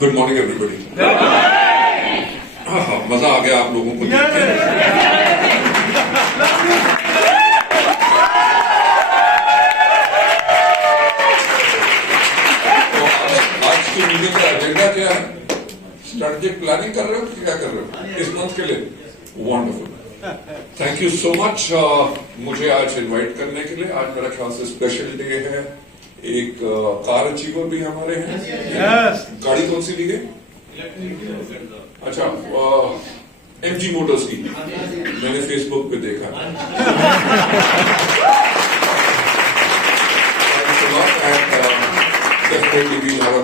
Good morning everybody. हाँ, मजा आ गया आप लोगों को देख के। तो आज की मीटिंग का एजेंडा क्या है? स्ट्रेटेजिक प्लानिंग कर रहे हो कि क्या कर रहे हो इस मंथ के लिए? Wonderful, thank you so much मुझे आज इनवाइट करने के लिए। आज मेरा ख्याल से स्पेशल डे है। एक कार अचीवर भी हमारे हैं। yes. गाड़ी कौन सी ली गई? अच्छा, MG मोटर्स की। मैंने फेसबुक पे देखा।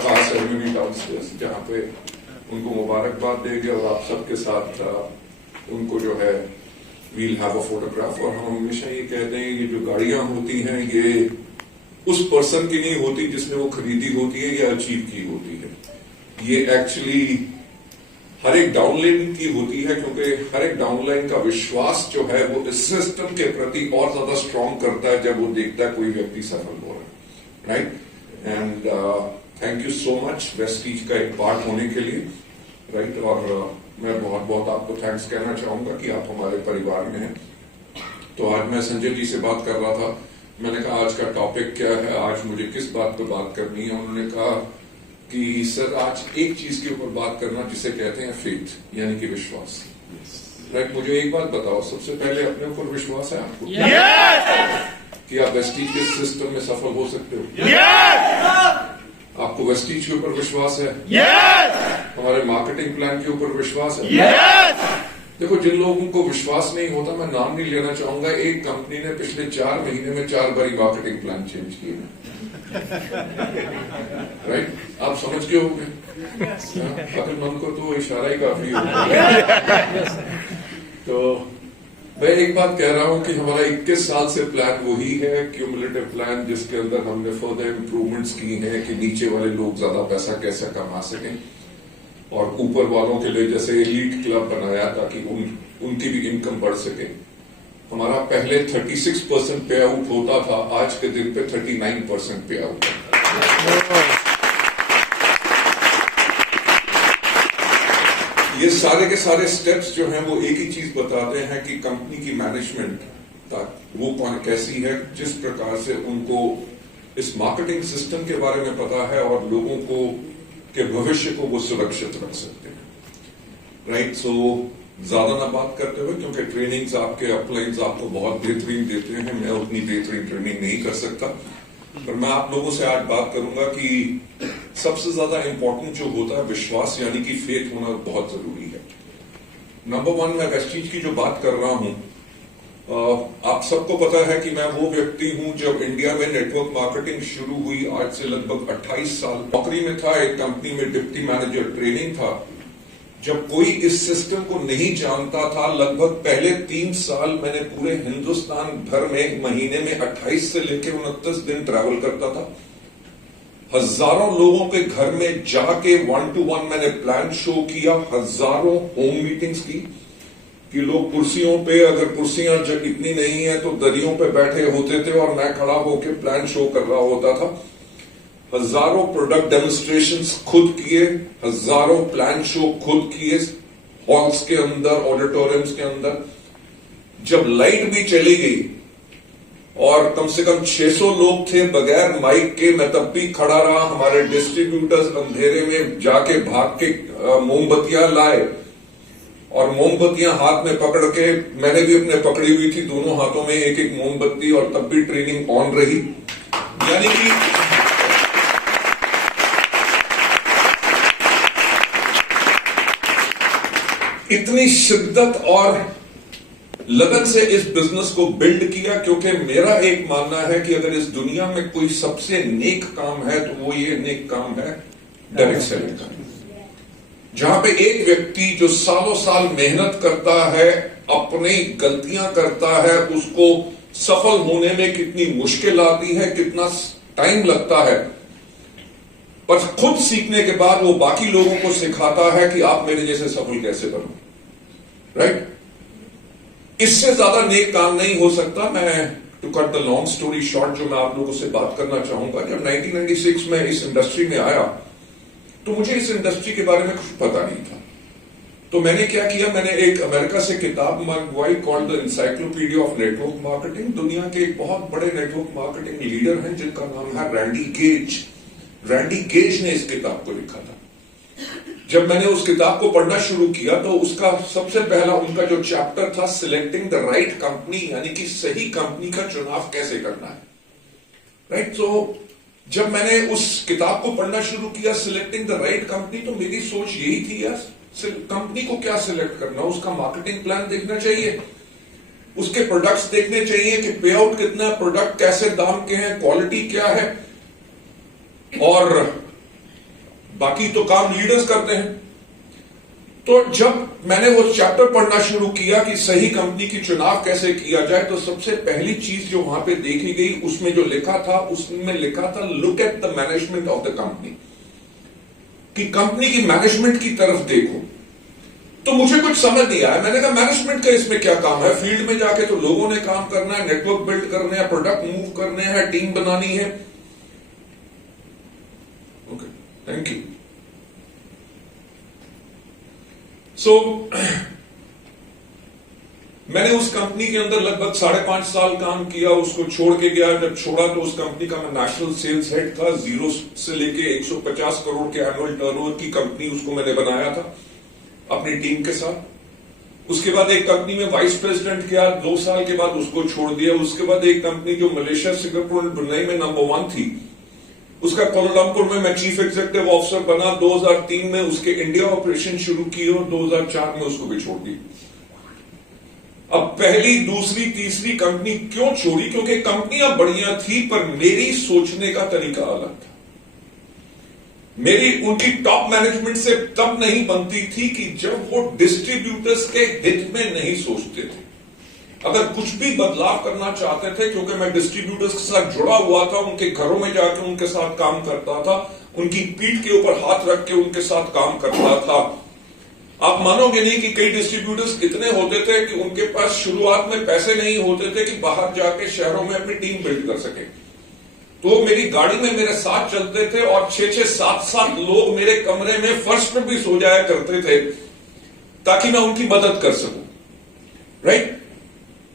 कार सेरेमनी डाउनस्टेयर्स जहाँ पे उनको मुबारकबाद देंगे और आप सबके साथ उनको जो है वील हैव अ फोटोग्राफ। और हम हमेशा ये कहते हैं ये जो गाड़ियां होती हैं ये उस पर्सन की नहीं होती जिसने वो खरीदी होती है या अचीव की होती है। ये एक्चुअली हर एक डाउनलाइन की होती है, क्योंकि हर एक डाउनलाइन का विश्वास जो है वो इस सिस्टम के प्रति और ज्यादा स्ट्रांग करता है जब वो देखता है कोई व्यक्ति सफल हो रहा है। Right, and thank you so much Vestige का एक पार्ट होने के लिए। राइट, और मैं बहुत बहुत आपको थैंक्स कहना चाहूंगा कि आप हमारे परिवार में हैं। तो आज मैं संजय जी से बात कर रहा था, मैंने कहा आज का टॉपिक क्या है, आज मुझे किस बात पे बात करनी है। उन्होंने कहा कि सर आज एक चीज के ऊपर बात करना जिसे कहते हैं फेथ, यानी कि विश्वास। राइट, मुझे एक बात बताओ, सबसे पहले अपने ऊपर विश्वास है आपको? कि आप वेस्टीज के सिस्टम में सफल हो सकते हो? आपको वेस्टीज के ऊपर विश्वास है? हमारे मार्केटिंग प्लान के ऊपर विश्वास है? देखो, जिन लोगों को विश्वास नहीं होता, मैं नाम नहीं लेना चाहूंगा, एक कंपनी ने पिछले 4 महीने में 4 बारी मार्केटिंग प्लान चेंज किए। राइट, आप समझ के होंगे। अगर मन को तो इशारा ही काफी होगा। तो मैं एक बात कह रहा हूं कि हमारा 21 साल से प्लान वही है, क्यूमुलेटिव प्लान, जिसके अंदर हमने फर्दर इंप्रूवमेंट्स की हैं कि नीचे वाले लोग ज्यादा पैसा कैसे कमा सकें और ऊपर वालों के लिए जैसे एलीट क्लब बनाया ताकि उनकी भी इनकम बढ़ सके। हमारा पहले 36% पे आउट होता था, आज के दिन पे 39% पे आउट है। ये सारे के सारे स्टेप्स जो हैं वो एक ही चीज बताते हैं कि कंपनी की मैनेजमेंट वो कैसी है, जिस प्रकार से उनको इस मार्केटिंग सिस्टम के बारे में पता है और लोगों को के भविष्य को वो सुरक्षित रख सकते हैं। राइट, सो ज्यादा ना बात करते हुए, क्योंकि ट्रेनिंग्स आपके अपलाइंस आपको बहुत बेहतरीन देते हैं, मैं उतनी बेहतरीन ट्रेनिंग नहीं कर सकता, पर मैं आप लोगों से आज बात करूंगा कि सबसे ज्यादा इंपॉर्टेंट जो होता है विश्वास, यानी कि फेथ होना बहुत जरूरी है। नंबर 1, मैं वेस्टीज की जो बात कर रहा हूं, आप सबको पता है कि मैं वो व्यक्ति हूं जब इंडिया में नेटवर्क मार्केटिंग शुरू हुई, आज से लगभग 28 साल नौकरी में था, एक कंपनी में डिप्टी मैनेजर ट्रेनिंग था। जब कोई इस सिस्टम को नहीं जानता था, लगभग पहले 3 साल मैंने पूरे हिंदुस्तान भर में महीने में 28 से लेकर 29 दिन ट्रैवल करता था। हजारों लोगों के घर में जाके 1-to-1 मैंने प्लान शो किया, हजारों होम मीटिंग्स की कि लोग कुर्सियों पे, अगर कुर्सियां जब इतनी नहीं है तो दरियों पे बैठे होते थे और मैं खड़ा होकर प्लान शो कर रहा होता था। हजारों प्रोडक्ट डेमोन्स्ट्रेशंस खुद किए, हजारों प्लान शो खुद किए, हॉल्स के अंदर, ऑडिटोरियम्स के अंदर। जब लाइट भी चली गई और कम से कम 600 लोग थे बगैर माइक के, मैं तब भी खड़ा रहा। हमारे डिस्ट्रीब्यूटर्स अंधेरे में जाके भाग के मोमबत्तियां लाए और मोमबत्तियां हाथ में पकड़ के, मैंने भी अपने पकड़ी हुई थी दोनों हाथों में एक एक मोमबत्ती, और तब भी ट्रेनिंग ऑन रही। यानी कि इतनी शिद्दत और लगन से इस बिजनेस को बिल्ड किया, क्योंकि मेरा एक मानना है कि अगर इस दुनिया में कोई सबसे नेक काम है तो वो ये नेक काम है डायरेक्ट सेलिंग का, जहां पे एक व्यक्ति जो सालों साल मेहनत करता है, अपनी गलतियां करता है, उसको सफल होने में कितनी मुश्किल आती है, कितना टाइम लगता है, पर खुद सीखने के बाद वो बाकी लोगों को सिखाता है कि आप मेरे जैसे सफल कैसे बनो। राइट, इससे ज्यादा नेक काम नहीं हो सकता। मैं to cut the long story short, जो मैं आप लोगों से बात करना चाहूंगा, जब 1996 में इस इंडस्ट्री में आया तो मुझे इस इंडस्ट्री के बारे में कुछ पता नहीं था। तो मैंने क्या किया, मैंने एक अमेरिका से किताब मंगवाई called the encyclopedia of network marketing. दुनिया के एक बहुत बड़े नेटवर्क मार्केटिंग लीडर हैं जिनका नाम है रैंडी गेज। रैंडी गेज ने इस किताब को लिखा था। जब मैंने उस किताब को पढ़ना शुरू किया तो उसका सबसे पहला उनका जो चैप्टर था, सिलेक्टिंग द राइट कंपनी, यानी कि सही कंपनी का चुनाव कैसे करना है, राइट। तो जब मैंने उस किताब को पढ़ना शुरू किया, सिलेक्टिंग द राइट कंपनी, तो मेरी सोच यही थी यार, कंपनी को क्या सिलेक्ट करना, उसका मार्केटिंग प्लान देखना चाहिए, उसके प्रोडक्ट्स देखने चाहिए कि पे आउट कितना, प्रोडक्ट कैसे दाम के हैं, क्वालिटी क्या है, और बाकी तो काम लीडर्स करते हैं। तो जब मैंने वो चैप्टर पढ़ना शुरू किया कि सही कंपनी की चुनाव कैसे किया जाए, तो सबसे पहली चीज जो वहां पे देखी गई, उसमें जो लिखा था, उसमें लिखा था look at the management of the company, कि कंपनी की मैनेजमेंट की तरफ देखो। तो मुझे कुछ समझ नहीं आया। मैंने कहा मैनेजमेंट का इसमें क्या काम है, फील्ड में जाके तो लोगों ने काम करना है, नेटवर्क बिल्ड करने हैं, प्रोडक्ट मूव करने हैं, टीम बनानी है। Okay, thank you. सो मैंने उस कंपनी के अंदर लगभग 5.5 साल काम किया, उसको छोड़ के गया। जब छोड़ा तो उस कंपनी का मैं नेशनल सेल्स हेड था, 0 से लेके 150 करोड़ के एनुअल टर्नओवर की कंपनी उसको मैंने बनाया था अपनी टीम के साथ। उसके बाद एक कंपनी में वाइस प्रेसिडेंट किया, 2 साल के बाद उसको छोड़ दिया। उसके बाद एक कंपनी जो मलेशिया, सिंगापुर और ब्रुनेई में नंबर 1 थी, उसका कोलालमपुर में मैं चीफ एग्जीक्यूटिव ऑफिसर बना। 2003 में उसके इंडिया ऑपरेशन शुरू किए और 2004 में उसको भी छोड़ दी। अब पहली, दूसरी, तीसरी कंपनी क्यों छोड़ी? क्योंकि कंपनियां बढ़िया थी, पर मेरी सोचने का तरीका अलग था। मेरी उनकी टॉप मैनेजमेंट से तब नहीं बनती थी कि जब वो डिस्ट्रीब्यूटर्स के हित में नहीं सोचते थे। अगर कुछ भी बदलाव करना चाहते थे, क्योंकि मैं डिस्ट्रीब्यूटर्स के साथ जुड़ा हुआ था, उनके घरों में जाकर उनके साथ काम करता था, उनकी पीठ के ऊपर हाथ रख के उनके साथ काम करता था। आप मानोगे नहीं कि कई डिस्ट्रीब्यूटर्स इतने होते थे कि उनके पास शुरुआत में पैसे नहीं होते थे कि बाहर जाके शहरों में अपनी टीम बिल्ड कर सके। तो मेरी गाड़ी में मेरे साथ चलते थे और 6-6, 7-7 लोग मेरे कमरे में फर्श पर भी सो जाया करते थे ताकि मैं उनकी मदद कर सकूं, राइट।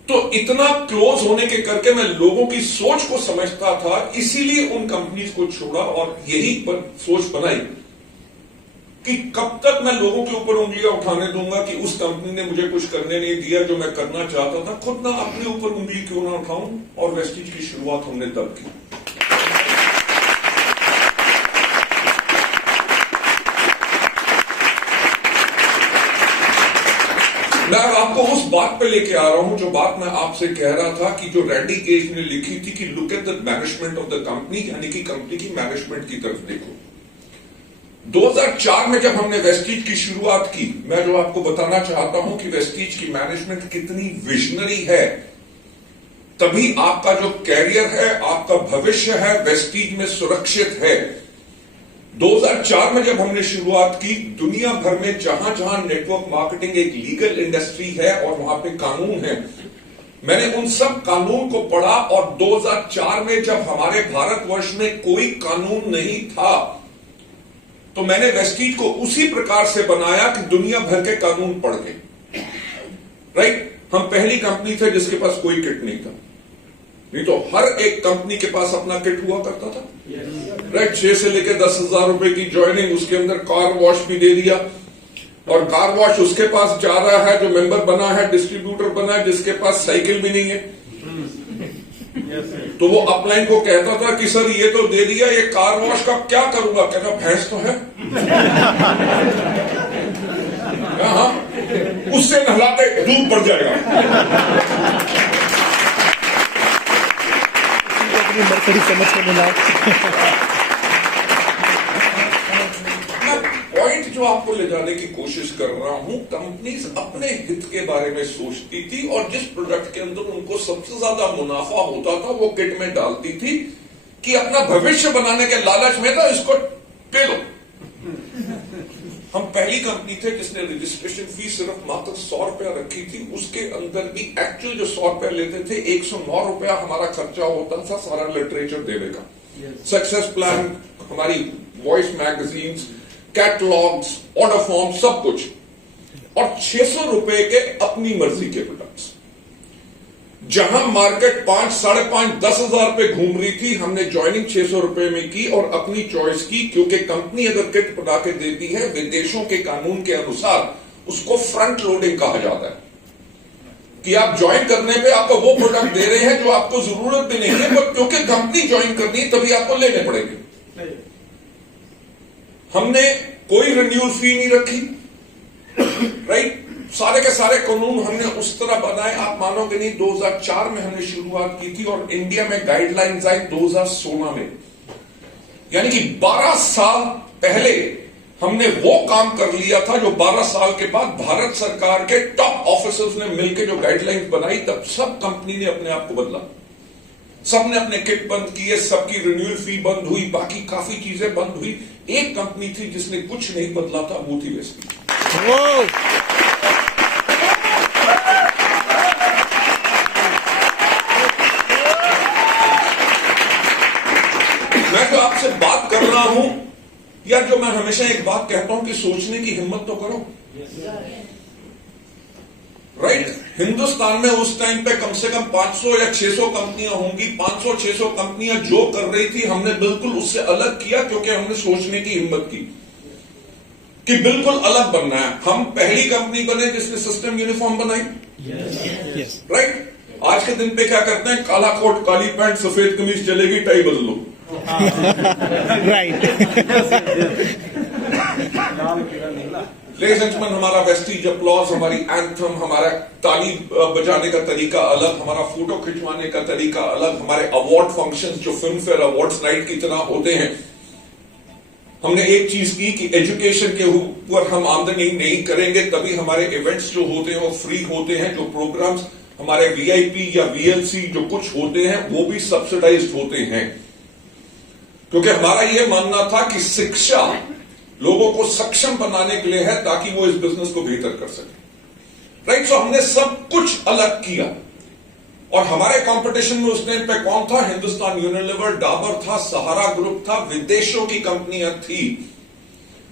तो इतना क्लोज होने के करके मैं लोगों की सोच को समझता था, इसीलिए उन कंपनीज को छोड़ा और यही पर सोच बनाई कि कब तक मैं लोगों के ऊपर उंगलियां उठाने दूंगा कि उस कंपनी ने मुझे कुछ करने नहीं दिया जो मैं करना चाहता था, खुद ना अपने ऊपर उंगली क्यों ना उठाऊं। और वेस्टीज की शुरुआत हमने तब की। मैं आपको उस बात पे लेके आ रहा हूं जो बात मैं आपसे कह रहा था कि जो रैंडी गेज ने लिखी थी कि look at the management of the company, यानी कि कंपनी की मैनेजमेंट की तरफ देखो। 2004 में जब हमने वेस्टीज की शुरुआत की, मैं जो आपको बताना चाहता हूं कि वेस्टीज की मैनेजमेंट कितनी विजनरी है, तभी आपका जो कैरियर है, आपका भविष्य है, वेस्टीज में सुरक्षित है। 2004 में जब हमने शुरुआत की, दुनिया भर में जहां जहां नेटवर्क मार्केटिंग एक लीगल इंडस्ट्री है और वहां पे कानून है, मैंने उन सब कानून को पढ़ा। और 2004 में जब हमारे भारतवर्ष में कोई कानून नहीं था, तो मैंने वेस्टीज को उसी प्रकार से बनाया कि दुनिया भर के कानून पढ़ के, राइट। हम पहली कंपनी थे जिसके पास कोई किट नहीं था, नहीं तो हर एक कंपनी के पास अपना किट हुआ करता था, राइट। 6 से लेकर 10,000 रुपए की ज्वाइनिंग, उसके अंदर कार वॉश भी दे दिया। और कार वॉश उसके पास जा रहा है जो मेंबर बना है, डिस्ट्रीब्यूटर बना है, जिसके पास साइकिल भी नहीं है। तो वो अपलाइन को कहता था कि सर ये तो दे दिया, ये कार वॉश का क्या करूंगा? कहता भैंस तो है। हाँ, उससे नहलाते दूध बढ़ जाएगा। पॉइंट जो आपको ले जाने की कोशिश कर रहा हूं, कंपनीज अपने हित के बारे में सोचती थी और जिस प्रोडक्ट के अंदर उनको सबसे ज्यादा मुनाफा होता था वो किट में डालती थी कि अपना भविष्य बनाने के लालच में था, इसको पे लो। हम पहली कंपनी थे जिसने रजिस्ट्रेशन फीस सिर्फ मात्र 100 रुपया रखी थी। उसके अंदर भी एक्चुअल जो 100 रुपया लेते थे, 109 रुपया हमारा खर्चा होता था सारा लिटरेचर देने का। सक्सेस प्लान, हमारी voice magazines, catalogues, order form, सब कुछ, और 600 रुपए के अपनी मर्जी के प्रोडक्ट्स। जहां मार्केट 5, 5.5, 10,000 रुपए घूम रही थी, हमने ज्वाइनिंग 600 रुपए में की और अपनी चॉइस की, क्योंकि कंपनी अगर किट बना के देती है, विदेशों के कानून के अनुसार उसको फ्रंट लोडिंग कहा जाता है, कि आप ज्वाइन करने पे आपको वो प्रोडक्ट दे रहे हैं जो आपको जरूरत भी नहीं है, पर क्योंकि कंपनी ज्वाइन करनी है तभी आपको लेने पड़ेंगे। हमने कोई रिन्यूअल फी नहीं रखी, राइट? सारे के सारे कानून हमने उस तरह बनाए, आप मानोगे नहीं, 2004 में हमने शुरुआत की थी और इंडिया में गाइडलाइंस आई 2016 में, यानी कि 12 साल पहले हमने वो काम कर लिया था जो 12 साल के बाद भारत सरकार के टॉप ऑफिसर्स ने मिलकर जो गाइडलाइंस बनाई, तब सब कंपनी ने अपने आप को बदला, सबने अपने किट बंद किए, सबकी रिन्यूअल फी बंद हुई, बाकी काफी चीजें बंद हुई। एक कंपनी थी जिसने कुछ नहीं बदला था, वो थी वेस्टी। मैं जो आपसे बात कर रहा हूं, या जो मैं हमेशा एक बात कहता हूं कि सोचने की हिम्मत तो करो, राइट? हिंदुस्तान में उस टाइम पे कम से कम 500 या 600 कंपनियां होंगी। 500-600 कंपनियां जो कर रही थी, हमने बिल्कुल उससे अलग किया, क्योंकि हमने सोचने की हिम्मत की कि बिल्कुल अलग बनना है। हम पहली कंपनी बने जिसने सिस्टम यूनिफॉर्म बनाई, राइट? आज के दिन पे क्या करते हैं, काला कोट, काली पैंट, सफेद कमीज चलेगी, टाई बदल लो, राइट? लेडीज एंड जेंटलमैन, हमारा वेस्टीज अपलॉज, हमारी एंथम, हमारा ताली बजाने का तरीका अलग, हमारा फोटो खिंचवाने का तरीका अलग, हमारे अवार्ड फंक्शंस जो फिल्म फेयर अवार्ड्स नाइट की तरह होते हैं। हमने एक चीज की कि एजुकेशन के ऊपर हम आमदनी नहीं करेंगे, तभी हमारे इवेंट्स जो होते हैं वो फ्री होते हैं, जो प्रोग्राम्स हमारे वीआईपी या वीएलसी जो कुछ होते हैं वो भी सब्सिडाइज्ड होते हैं, क्योंकि हमारा यह मानना था कि शिक्षा लोगों को सक्षम बनाने के लिए है, ताकि वो इस बिजनेस को बेहतर कर सके, राइट? सो हमने सब कुछ अलग किया, और हमारे कंपटीशन में उस टाइम पे कौन था? हिंदुस्तान यूनिलीवर, डाबर था, सहारा ग्रुप था, विदेशों की कंपनियां थी।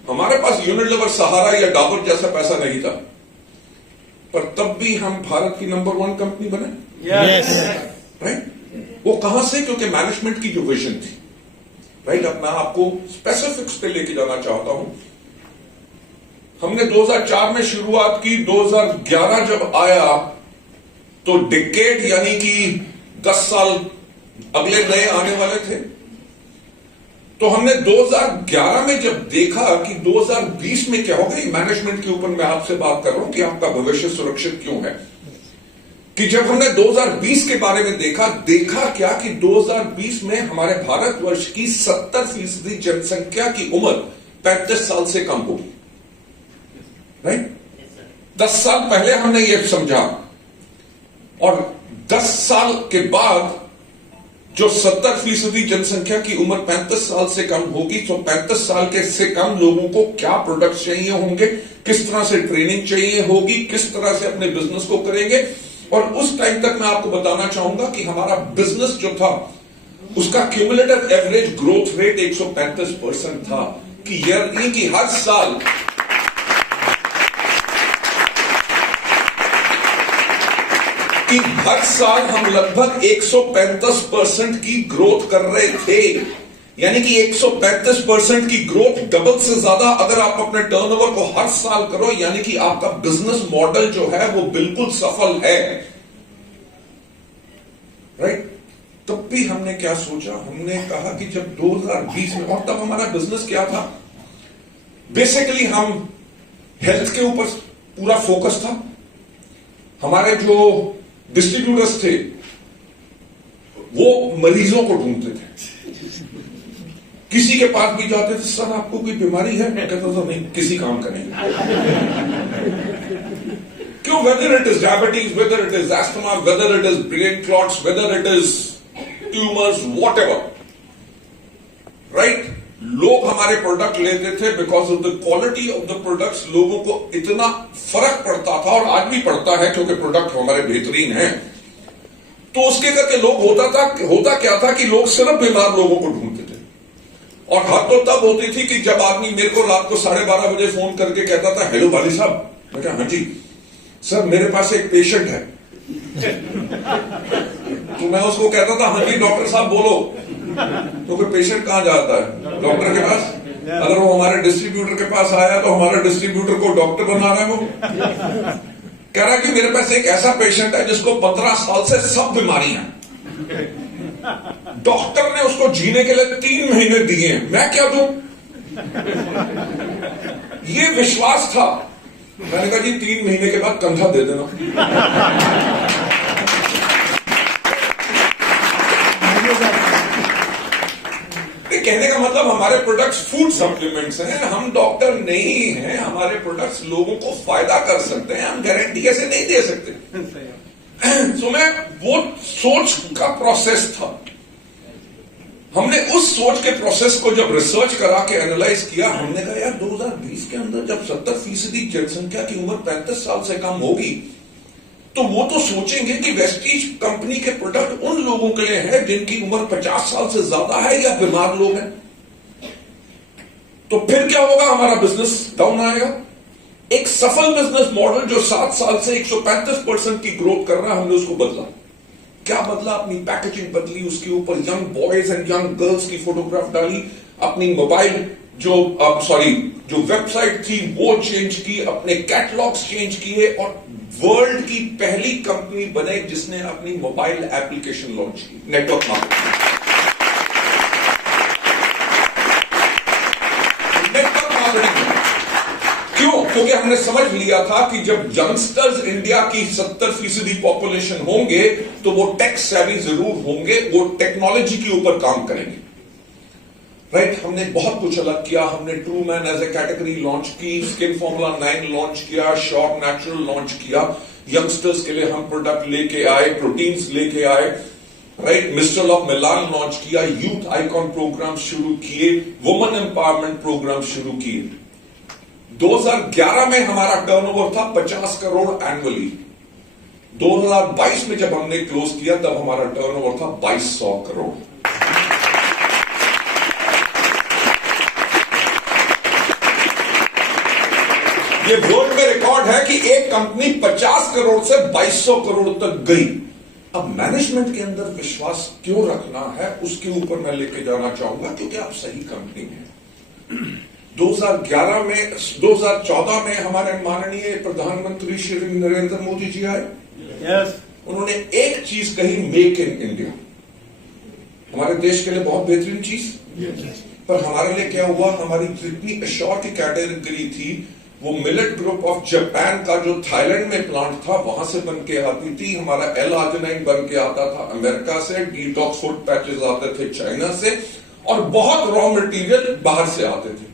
हमारे पास यूनिलीवर, सहारा या डाबर जैसा पैसा नहीं था, पर तब भी हम भारत की नंबर 1 कंपनी बने, राइट? वो कहां से? क्योंकि मैनेजमेंट की जो विजन थी, राइट? अब मैं आपको स्पेसिफिक्स पे लेके जाना चाहता हूं। हमने 2004 में शुरुआत की, 2011 जब आया तो डिकेड यानी कि 10 साल अगले नए आने वाले थे, तो हमने 2011 में जब देखा कि 2020 में क्या होगा, मैनेजमेंट के ऊपर मैं आपसे बात कर रहा हूं कि आपका भविष्य सुरक्षित क्यों है, कि जब हमने 2020 के बारे में देखा क्या कि 2020 में हमारे भारतवर्ष की 70% जनसंख्या की उम्र 35 साल से कम होगी, राइट? 10 साल पहले हमने ये समझा, और 10 साल के बाद जो 70% जनसंख्या की उम्र 35 साल से कम होगी, तो 35 साल के से कम लोगों को क्या प्रोडक्ट्स चाहिए होंगे, किस तरह से ट्रेनिंग चाहिए होगी, किस तरह से अपने बिजनेस को करेंगे। और उस टाइम तक मैं आपको बताना चाहूंगा कि हमारा बिजनेस जो था उसका क्यूमुलेटिव एवरेज ग्रोथ रेट 135% था, कि यानी कि हर साल हम लगभग 135% की ग्रोथ कर रहे थे, यानी कि 135% की ग्रोथ, डबल से ज्यादा अगर आप अपने टर्नओवर को हर साल करो, यानी कि आपका बिजनेस मॉडल जो है वो बिल्कुल सफल है, राइट? तब भी हमने क्या सोचा, हमने कहा कि जब 2020 में, और तब हमारा बिजनेस क्या था, बेसिकली हम हेल्थ के ऊपर पूरा फोकस था। हमारे जो डिस्ट्रीब्यूटर्स थे वो मरीजों को ढूंढते थे, किसी के पास भी जाते थे, सर आपको कोई बीमारी है? मैं कहता था नहीं, किसी काम का नहीं। क्यों? Whether it is diabetes, whether it is asthma, whether it is brain clots, whether it is tumours, what ever, right? लोग हमारे प्रोडक्ट लेते थे because of the quality of the products. लोगों को इतना फर्क पड़ता था, और आज भी पड़ता है क्योंकि प्रोडक्ट हमारे बेहतरीन हैं। तो उसके करके लोग होता क्या था कि लोग सिर्फ बीमार लोगों को ढूंढते थे, और हद तो तब होती थी कि जब आदमी मेरे को रात को 12:30 बजे फोन करके कहता था, हेलो भाली साहब। मैं कहा, हाँ जी सर, मेरे पास एक पेशेंट है। तो मैं उसको कहता था, हाँ जी डॉक्टर साहब बोलो। तो फिर पेशेंट कहां जाता है? डॉक्टर के पास। अगर वो हमारे डिस्ट्रीब्यूटर के पास आया तो हमारा डिस्ट्रीब्यूटर को डॉक्टर बना रहा है। वो कह रहा है कि मेरे पास एक ऐसा पेशेंट है जिसको 15 साल से सब बीमारियां, डॉक्टर ने उसको जीने के लिए 3 महीने दिए, मैं क्या दूं? ये विश्वास था। मैंने कहा जी 3 महीने के बाद कंधा दे देना। कहने का मतलब हमारे प्रोडक्ट्स फूड सप्लीमेंट्स हैं, हम डॉक्टर नहीं हैं। हमारे प्रोडक्ट्स लोगों को फायदा कर सकते हैं, हम गारंटी ऐसे नहीं दे सकते। तो मैं वो सोच का प्रोसेस था। हमने उस सोच के प्रोसेस को जब रिसर्च करा के एनालाइज किया, हमने कहा यार 2020 के अंदर जब 70% जनसंख्या की उम्र 35 साल से कम होगी, तो वो तो सोचेंगे कि वेस्टीज कंपनी के प्रोडक्ट उन लोगों के लिए है जिनकी उम्र 50 साल से ज्यादा है या बीमार लोग हैं। तो फिर क्या होगा? हमारा बिजनेस डाउन आएगा। एक सफल बिजनेस मॉडल जो 7 साल से 135% की ग्रोथ कर रहा है, हमने उसको बदला। क्या बदला? अपनी पैकेजिंग बदली, उसके ऊपर young boys and young girls की फोटोग्राफ डाली, अपनी मोबाइल जो वेबसाइट थी वो चेंज की, अपने कैटलॉग्स चेंज किए और वर्ल्ड की पहली कंपनी बने जिसने अपनी मोबाइल एप्लीकेशन लॉन्च की, नेटवर्क मार्केटिंग। क्यों? क्योंकि हमने समझ लिया था कि जब यंगस्टर्स इंडिया की 70% पॉपुलेशन होंगे तो वो टेक सेवी जरूर होंगे, वो टेक्नोलॉजी के ऊपर काम करेंगे। राइट, हमने बहुत कुछ अलग किया। हमने true man as a category launch की, स्किन फॉर्मूला 9 लॉन्च किया, शॉर्ट नेचुरल लॉन्च किया। यंगस्टर्स के लिए हम प्रोडक्ट लेके आए, प्रोटीन्स लेके आए। Right, mister of Milan launch किया, यूथ आइकॉन प्रोग्राम शुरू किए, वुमेन एम्पावरमेंट प्रोग्राम शुरू किए। 2011 में हमारा टर्नओवर था 50 करोड़ एनुअली। 2022 में जब हमने क्लोज किया तब हमारा टर्नओवर था 2200 करोड़। ये वर्ल्ड में रिकॉर्ड है कि एक कंपनी 50 करोड़ से 2200 करोड़ तक गई। अब मैनेजमेंट के अंदर विश्वास क्यों रखना है उसके ऊपर मैं लेके जाना चाहूंगा, क्योंकि आप सही कंपनी में। 2014 में हमारे माननीय प्रधानमंत्री श्री नरेंद्र मोदी जी आए। उन्होंने एक चीज कही, मेक इन इंडिया। हमारे देश के लिए बहुत बेहतरीन चीज, पर हमारे लिए क्या हुआ? हमारी जितनी एश्योर की कैटेगरी थी वो मिलेट ग्रुप ऑफ जापान का जो थाईलैंड में प्लांट था वहां से बन के आती थी। हमारा L-arginine बन के आता था अमेरिका से, डिटॉक्स फूड पैचेस आते थे चाइना से, और बहुत रॉ मटेरियल बाहर से आते थे।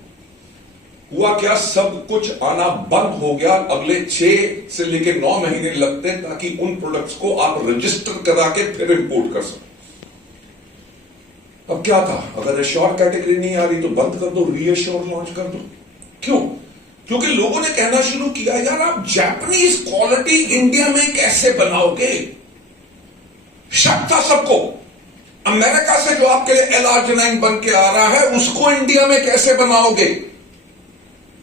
हुआ क्या? सब कुछ आना बंद हो गया। अगले 6 से लेकर 9 महीने लगते ताकि उन प्रोडक्ट्स को आप रजिस्टर करा के फिर इंपोर्ट कर सकें। अब क्या था? अगर एश्योर कैटेगरी नहीं आ रही तो बंद कर दो, रीएश्योर लॉन्च कर दो। क्यों? क्योंकि लोगों ने कहना शुरू किया, यार आप जापानीज क्वालिटी इंडिया में कैसे बनाओगे? शक था सबको। अमेरिका से जो आपके लिए L-arginine बन के आ रहा है उसको इंडिया में कैसे बनाओगे?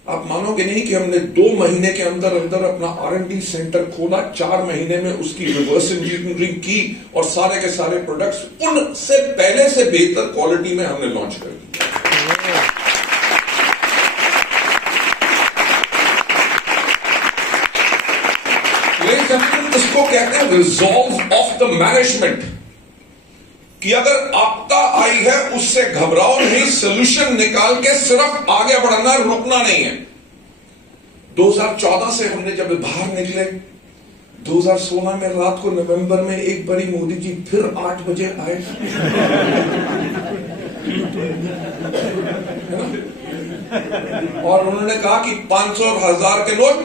आप मानोगे नहीं कि हमने 2 महीने के अंदर अंदर अपना R&D सेंटर खोला, 4 महीने में उसकी रिवर्स इंजीनियरिंग की और सारे के सारे प्रोडक्ट्स उनसे पहले से बेहतर क्वालिटी में हमने लॉन्च कर दिया। इसको कहते हैं रिजॉल्व ऑफ द मैनेजमेंट, कि अगर आपदा आई है उससे घबराओ नहीं, सोल्यूशन निकाल के सिर्फ आगे बढ़ना, रुकना नहीं है। 2014 से हमने जब बाहर निकले, 2016 में रात को नवंबर में एक बारी मोदी जी फिर 8 बजे आए। और उन्होंने कहा कि 500 और 1000 के नोट।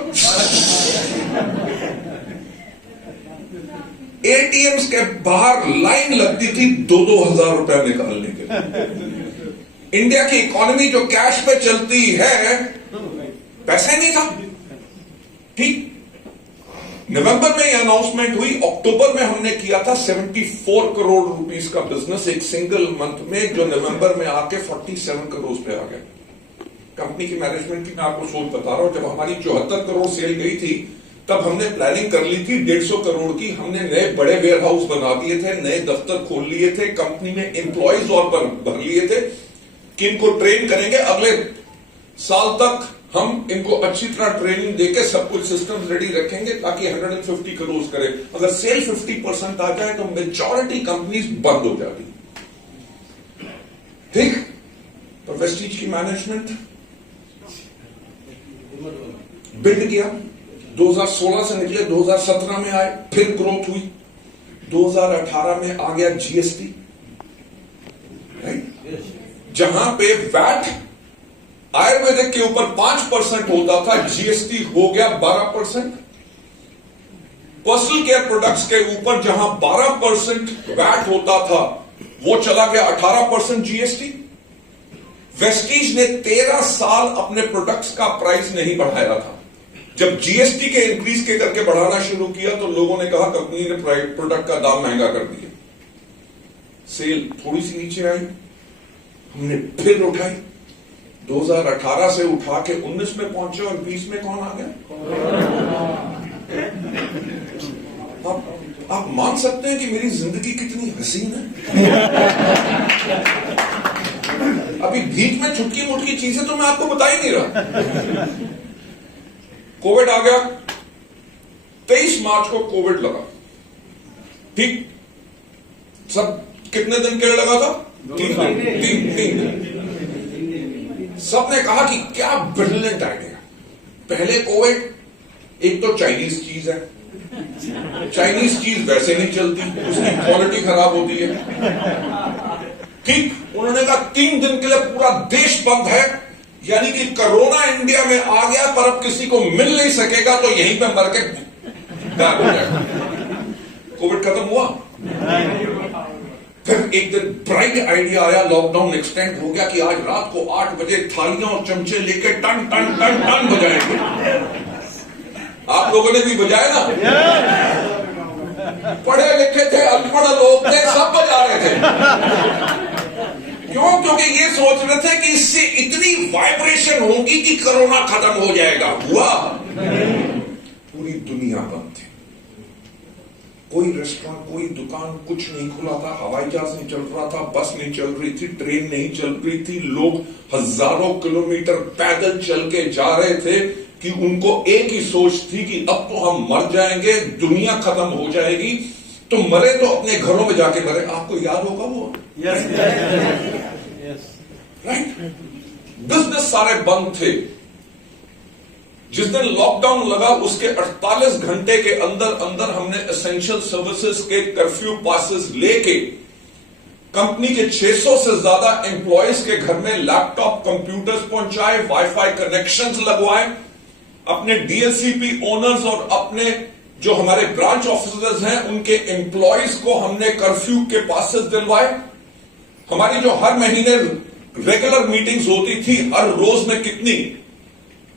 एटीएम्स के बाहर लाइन लगती थी 2-2 हजार रुपए निकालने के लिए। इंडिया की इकोनॉमी जो कैश पे चलती है, पैसे नहीं था। ठीक, नवंबर में यह अनाउंसमेंट हुई, अक्टूबर में हमने किया था 74 करोड़ रुपीस का बिजनेस एक सिंगल मंथ में, जो नवंबर में आके 47 करोड़ पे आ गए। कंपनी की मैनेजमेंट की मैं आपको सोच बता रहा हूं, जब हमारी 74 करोड़ सेल गई थी तब हमने प्लानिंग कर ली थी 150 करोड़ की। हमने नए बड़े वेयर हाउस बना दिए थे, नए दफ्तर खोल लिए थे, कंपनी में एम्प्लॉयज और भर लिए थे कि इनको ट्रेन करेंगे, अगले साल तक हम इनको अच्छी तरह ट्रेनिंग देके सब कुछ सिस्टम रेडी रखेंगे ताकि 150 करोड़ करें। अगर सेल 50% आ जाए तो मेजॉरिटी कंपनीज बंद हो जाती। ठीक, तो वेस्टीज की मैनेजमेंट बिल्ड किया, 2016 से निकले, 2017 में आए, फिर ग्रोथ हुई, 2018 में आ गया जीएसटी, जहां पे वैट आयुर्वेदिक के ऊपर 5% होता था, जीएसटी हो गया 12%। पर्सनल केयर प्रोडक्ट्स के ऊपर जहां 12% वैट होता था वो चला गया 18% जीएसटी। वेस्टीज ने 13 साल अपने प्रोडक्ट्स का प्राइस नहीं बढ़ाया था। जब जीएसटी के इंक्रीज के करके बढ़ाना शुरू किया तो लोगों ने कहा कंपनी ने प्रोडक्ट का दाम महंगा कर दिया। सेल थोड़ी सी नीचे आई, हमने फिर उठाई, 2018 से उठा के 19 में पहुंचे और 20 में कौन आ गया? आप मान सकते हैं कि मेरी जिंदगी कितनी हसीन है। अभी बीच में छुटकी मुटकी चीजें तो मैं आपको बता ही नहीं रहा। कोविड आ गया, 23 मार्च को कोविड लगा, ठीक, सब कितने दिन के लिए लगा था? 3 दिन। सबने कहा कि क्या ब्रिलियंट आइडिया। पहले कोविड, एक तो चाइनीज चीज है, चाइनीज चीज वैसे नहीं चलती, उसकी क्वालिटी खराब होती है, ठीक। उन्होंने कहा 3 दिन के लिए पूरा देश बंद है, यानी कि कोरोना इंडिया में आ गया पर अब किसी को मिल नहीं सकेगा, तो यहीं पे मर के गायब हो जाएगा। कोविड खत्म हुआ, फिर एक दिन ब्राइट आइडिया आया, लॉकडाउन एक्सटेंड हो गया कि आज रात को 8 बजे थालियां और चमचे लेके टन टन टन टन बजाएंगे। आप लोगों ने भी बजाया ना? पढ़े लिखे थे, अनपढ़ लोग थे, सब बजा रहे थे। क्यों? क्योंकि ये सोच रहे थे कि इससे इतनी वाइब्रेशन होगी कि कोरोना खत्म हो जाएगा। हुआ? पूरी दुनिया बंद थी, कोई रेस्टोरेंट, कोई दुकान, कुछ नहीं खुला था, हवाई जहाज नहीं चल रहा था, बस नहीं चल रही थी, ट्रेन नहीं चल रही थी, लोग हजारों किलोमीटर पैदल चल के जा रहे थे कि उनको एक ही सोच थी कि अब तो हम मर जाएंगे, दुनिया खत्म हो जाएगी, तो मरे तो अपने घरों में जाके मरे। आपको याद होगा वो? Yes, right. बिजनेस सारे बंद थे। जिस दिन लॉकडाउन लगा उसके 48 घंटे के अंदर अंदर हमने एसेंशियल सर्विसेज के कर्फ्यू पासेस लेके कंपनी के 600 से ज्यादा एम्प्लॉयज के घर में लैपटॉप, कंप्यूटर्स पहुंचाए, वाईफाई कनेक्शंस लगवाए, अपने डीएलसीपी ओनर्स और अपने जो हमारे ब्रांच ऑफिसर्स हैं उनके एम्प्लॉयज को हमने कर्फ्यू के पासेस दिलवाए। हमारी जो हर महीने रेगुलर मीटिंग्स होती थी, हर रोज में कितनी,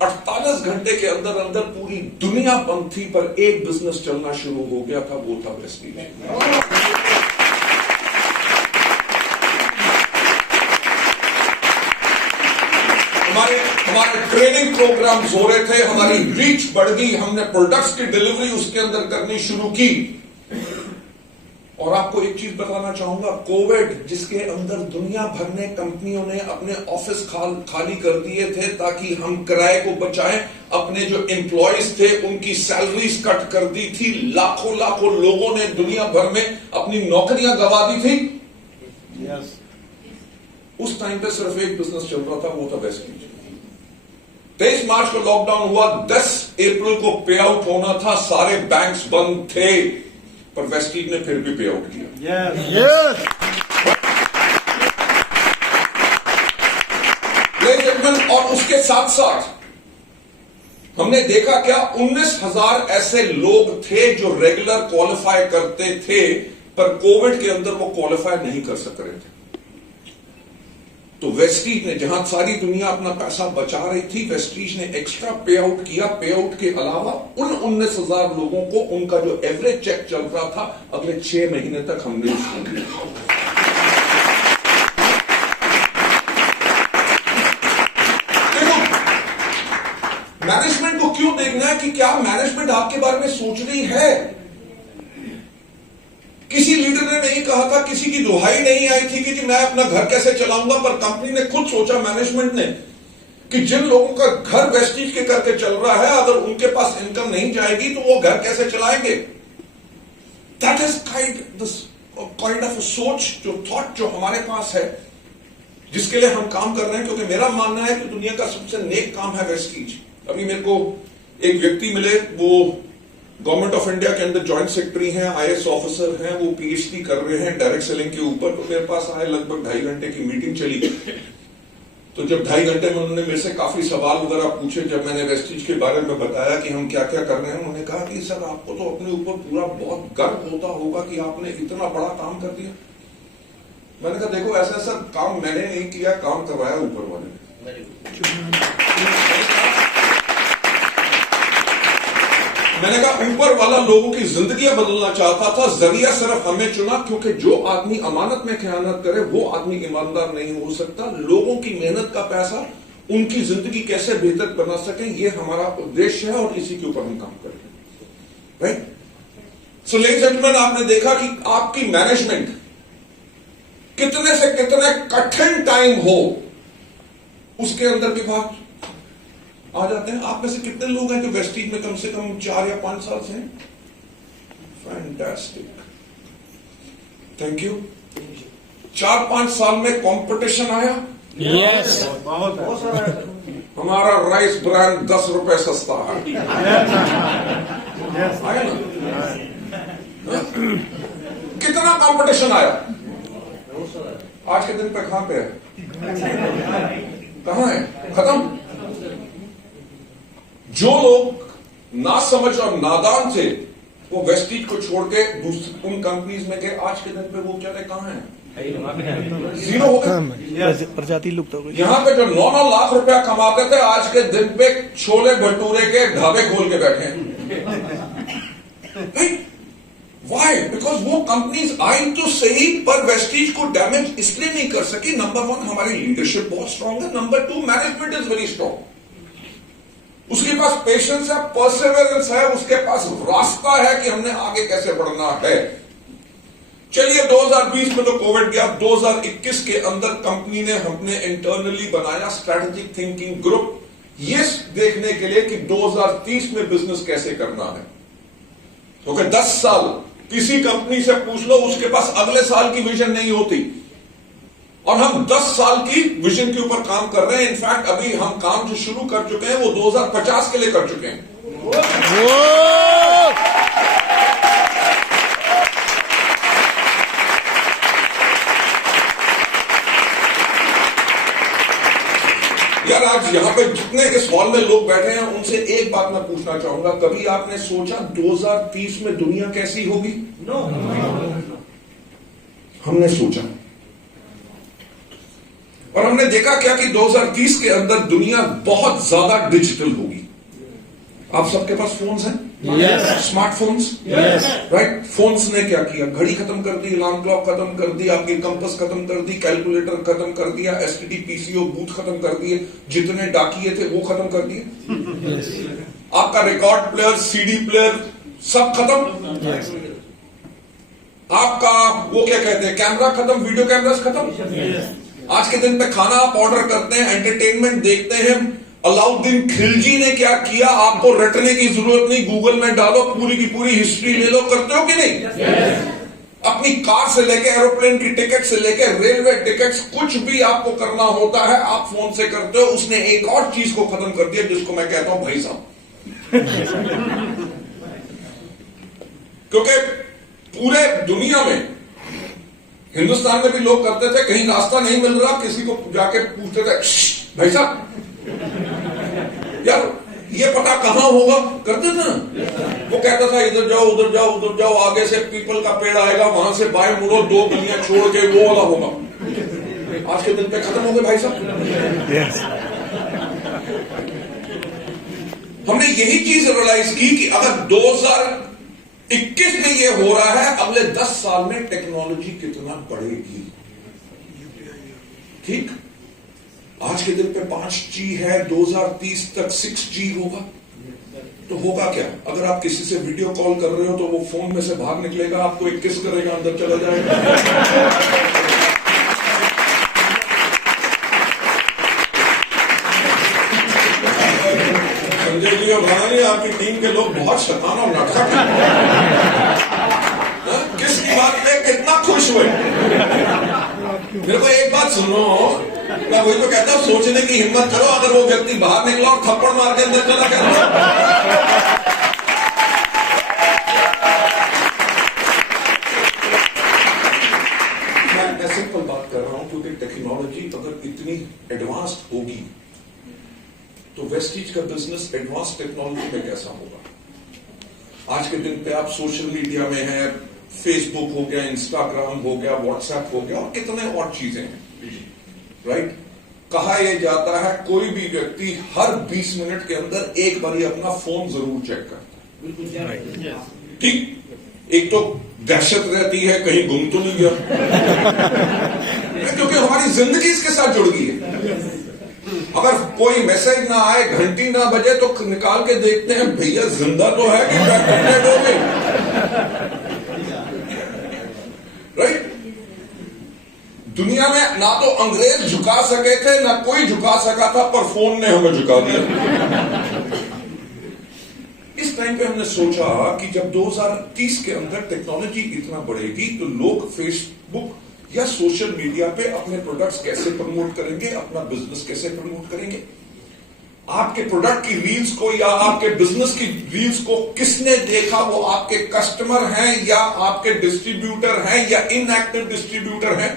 48 घंटे के अंदर अंदर पूरी दुनिया बंद थी, पर एक बिजनेस चलना शुरू हो गया था, वो था वेस्टीज। हमारे ट्रेनिंग प्रोग्राम्स हो रहे थे, हमारी रीच बढ़ गई, हमने प्रोडक्ट्स की डिलीवरी उसके अंदर करनी शुरू की। और आपको एक चीज बताना चाहूंगा, कोविड जिसके अंदर दुनिया भर में कंपनियों ने अपने ऑफिस खाली कर दिए थे ताकि हम किराए को बचाएं, अपने जो एम्प्लॉयज थे उनकी सैलरीज कट कर दी थी, लाखों लाखों लोगों ने दुनिया भर में अपनी नौकरियां गंवा दी थी। yes. उस टाइम पे सिर्फ एक बिजनेस चल रहा था, वो था वेस्टीज। 23 मार्च को लॉकडाउन हुआ, 10 अप्रैल को पे आउट होना था, सारे बैंक्स बंद थे, पर वेस्टीज ने फिर भी पे आउट किया। yes. और उसके साथ साथ हमने देखा क्या, 19,000 ऐसे लोग थे जो रेगुलर क्वालिफाई करते थे, पर कोविड के अंदर वो क्वालिफाई नहीं कर सक रहे थे। तो वेस्टीज ने, जहां सारी दुनिया अपना पैसा बचा रही थी, वेस्टीज ने एक्स्ट्रा पे आउट किया। पे आउट के अलावा उन 19,000 लोगों को उनका जो एवरेज चेक चल रहा था अगले 6 महीने तक हमने उसको दिया। मैनेजमेंट को क्यों देखना है कि क्या मैनेजमेंट आपके बारे में सोच रही है? किसी लीडर ने नहीं कहा था, किसी की दुहाई नहीं आई थी कि मैं अपना घर कैसे चलाऊंगा, पर कंपनी ने खुद सोचा, मैनेजमेंट ने, कि जिन लोगों का घर वेस्टीज के करके चल रहा है, अगर उनके पास इनकम नहीं जाएगी तो वो घर कैसे चलाएंगे। दैट इज काइंड ऑफ सोच, जो थॉट जो हमारे पास है, जिसके लिए हम काम कर रहे हैं। क्योंकि मेरा मानना है कि दुनिया का सबसे नेक काम है वेस्टीज। अभी मेरे को एक व्यक्ति मिले, वो गवर्नमेंट ऑफ इंडिया के अंदर जॉइंट सेक्रेटरी हैं, IAS ऑफिसर हैं, वो PhD कर रहे हैं डायरेक्ट सेलिंग के ऊपर। तो मेरे पास आए, लगभग 2.5 घंटे की मीटिंग चली। तो जब 2.5 घंटे में उन्होंने मेरे से काफी सवाल वगैरह पूछे, जब मैंने वेस्टीज के बारे में बताया कि हम क्या क्या कर रहे हैं, उन्होंने कहा कि सर आपको तो अपने ऊपर पूरा बहुत गर्व होता होगा कि आपने इतना बड़ा काम कर दिया। मैंने कहा देखो, ऐसा काम मैंने नहीं किया, काम करवाया ऊपर वाले ने। मैंने कहा ऊपर वाला लोगों की जिंदगियां बदलना चाहता था, जरिया सिर्फ हमें चुना, क्योंकि जो आदमी अमानत में खयानत करे वो आदमी ईमानदार नहीं हो सकता। लोगों की मेहनत का पैसा उनकी जिंदगी कैसे बेहतर बना सके, ये हमारा उद्देश्य है और इसी के ऊपर हम काम कर रहे हैं। Right? So ladies and gentleman, आपने देखा कि आपकी मैनेजमेंट कितने से कितने कठिन टाइम हो, उसके अंदर विभाग आ जाते हैं। आप में से कितने लोग हैं जो वेस्टीज में कम से कम 4 या 5 साल से हैं? Fantastic, thank you. 4-5 साल में कंपटीशन आया। यस, हमारा राइस ब्रांड 10 रुपए सस्ता है। आया ना? कितना कंपटीशन आया? आज के दिन पे कहां पे है? कहां है? खत्म। जो लोग ना समझ और नादान थे, वो वेस्टीज को छोड़ के उन कंपनीज में गए। आज के दिन पे वो क्या रहे, कहां है? जीरो हो गए। प्रजाति लुप्त हो गई। यहां पे जो 9-9 लाख रुपया कमाते थे, आज के दिन पे छोले भटूरे के ढाबे खोल के बैठे हैं। Why? Because वो कंपनीज आई तो सही, पर वेस्टीज को डैमेज इसलिए नहीं कर सकी। नंबर 1, हमारी लीडरशिप बहुत स्ट्रांग है। Number 2, management is very strong. उसके पास पेशेंस है, परसेवरेंस है, उसके पास रास्ता है कि हमने आगे कैसे बढ़ना है। चलिए 2020 में तो कोविड गया। 2021 के अंदर कंपनी ने हमने इंटरनली बनाया स्ट्रेटेजिक थिंकिंग ग्रुप, ये देखने के लिए कि 2030 में बिजनेस कैसे करना है। क्योंकि 10 साल किसी कंपनी से पूछ लो, उसके पास अगले साल की विजन नहीं होती, और हम 10 साल की विजन के ऊपर काम कर रहे हैं। इनफैक्ट अभी हम काम जो शुरू कर चुके हैं वो 2050 के लिए कर चुके हैं। यार, आज यहां पे जितने इस हॉल में लोग बैठे हैं, उनसे एक बात मैं पूछना चाहूंगा, कभी आपने सोचा 2030 में दुनिया कैसी होगी? नो। हमने सोचा, और हमने देखा क्या कि 2030 के अंदर दुनिया बहुत ज्यादा डिजिटल होगी। आप सबके पास फोन्स हैं? Yes. Smartphones? Yes. Right? Phones ने क्या किया? घड़ी खत्म कर दी, अलार्म क्लॉक खत्म कर दी, आपकी कंपास खत्म कर दी, कैलकुलेटर खत्म कर दिया, STD PCO बूथ खत्म कर दिए, जितने डाकिये थे वो खत्म कर दिए। Yes. आपका रिकॉर्ड प्लेयर, CD प्लेयर सब खत्म। Yes. आपका वो क्या कहते हैं, कैमरा खत्म, वीडियो कैमरास खत्म। Yes. आज के दिन पे खाना आप ऑर्डर करते हैं, एंटरटेनमेंट देखते हैं। अलाउद्दीन खिलजी ने क्या किया, आपको रटने की जरूरत नहीं, गूगल में डालो, पूरी की पूरी हिस्ट्री ले लो। करते हो कि नहीं? yes. अपनी कार से लेके एरोप्लेन की टिकट से लेके रेलवे टिकट्स, कुछ भी आपको करना होता है आप फोन से करते हो। उसने एक और चीज को खत्म कर दिया, जिसको मैं कहता हूं भाई साहब। क्योंकि पूरे दुनिया में, हिंदुस्तान में भी लोग करते थे, कहीं रास्ता नहीं मिल रहा, किसी को जाके पूछते थे, भाई साहब यार ये पता कहां होगा, करते थे ना। वो कहता था इधर जाओ, उधर जाओ, उधर जाओ, आगे से पीपल का पेड़ आएगा, वहां से बाएं मुड़ो, 2 गलियां छोड़ के वो वाला होगा। आज के दिन पे खत्म हो गए भाई साहब। Yes. हमने यही चीज रियलाइज की कि अगर 2021 में ये हो रहा है, अगले 10 साल में टेक्नोलॉजी कितना बढ़ेगी। ठीक, आज के दिन पे 5G है, 2030 तक 6G होगा। तो होगा क्या? अगर आप किसी से वीडियो कॉल कर रहे हो तो वो फोन में से बाहर निकलेगा, आपको एक किस करेगा, अंदर चला जाएगा। संजय जी और राणा जी, आपकी टीम के लोग बहुत शैतान और नटखट हैं। किसकी बात पे कितना खुश हुए। मेरे को एक बात सुनो, मैं वही तो कहता हूं, सोचने की हिम्मत करो। अगर वो व्यक्ति बाहर निकला और थप्पड़ मार के अंदर चला गया, मैं सिंपल बात कर रहा हूं, क्योंकि टेक्नोलॉजी अगर इतनी एडवांस्ड होगी तो वेस्टीज का बिजनेस एडवांस टेक्नोलॉजी में कैसा होगा। आज के दिन पे आप सोशल मीडिया में हैं, फेसबुक हो गया, इंस्टाग्राम हो गया, व्हाट्सएप हो गया, और कितने और चीजें हैं, राइट। कहा यह जाता है कोई भी व्यक्ति हर 20 मिनट के अंदर एक बार अपना फोन जरूर चेक करता है। ठीक, एक तो दहशत रहती है कहीं गुम तो नहीं गया, क्योंकि हमारी जिंदगी इसके साथ जुड़ गई है। अगर कोई मैसेज ना आए, घंटी ना बजे, तो निकाल के देखते हैं भैया जिंदा तो है कि डेड हो गई, राइट। दुनिया में ना तो अंग्रेज झुका सके थे, ना कोई झुका सका था, पर फोन ने हमें झुका दिया। इस टाइम पे हमने सोचा कि जब 2030 के अंदर टेक्नोलॉजी इतना बढ़ेगी तो लोग फेसबुक या सोशल मीडिया पे अपने प्रोडक्ट्स कैसे प्रमोट करेंगे, अपना बिजनेस कैसे प्रमोट करेंगे। आपके प्रोडक्ट की रील्स को या आपके बिजनेस की रील्स को किसने देखा, वो आपके कस्टमर हैं या आपके डिस्ट्रीब्यूटर हैं या इनएक्टिव डिस्ट्रीब्यूटर हैं।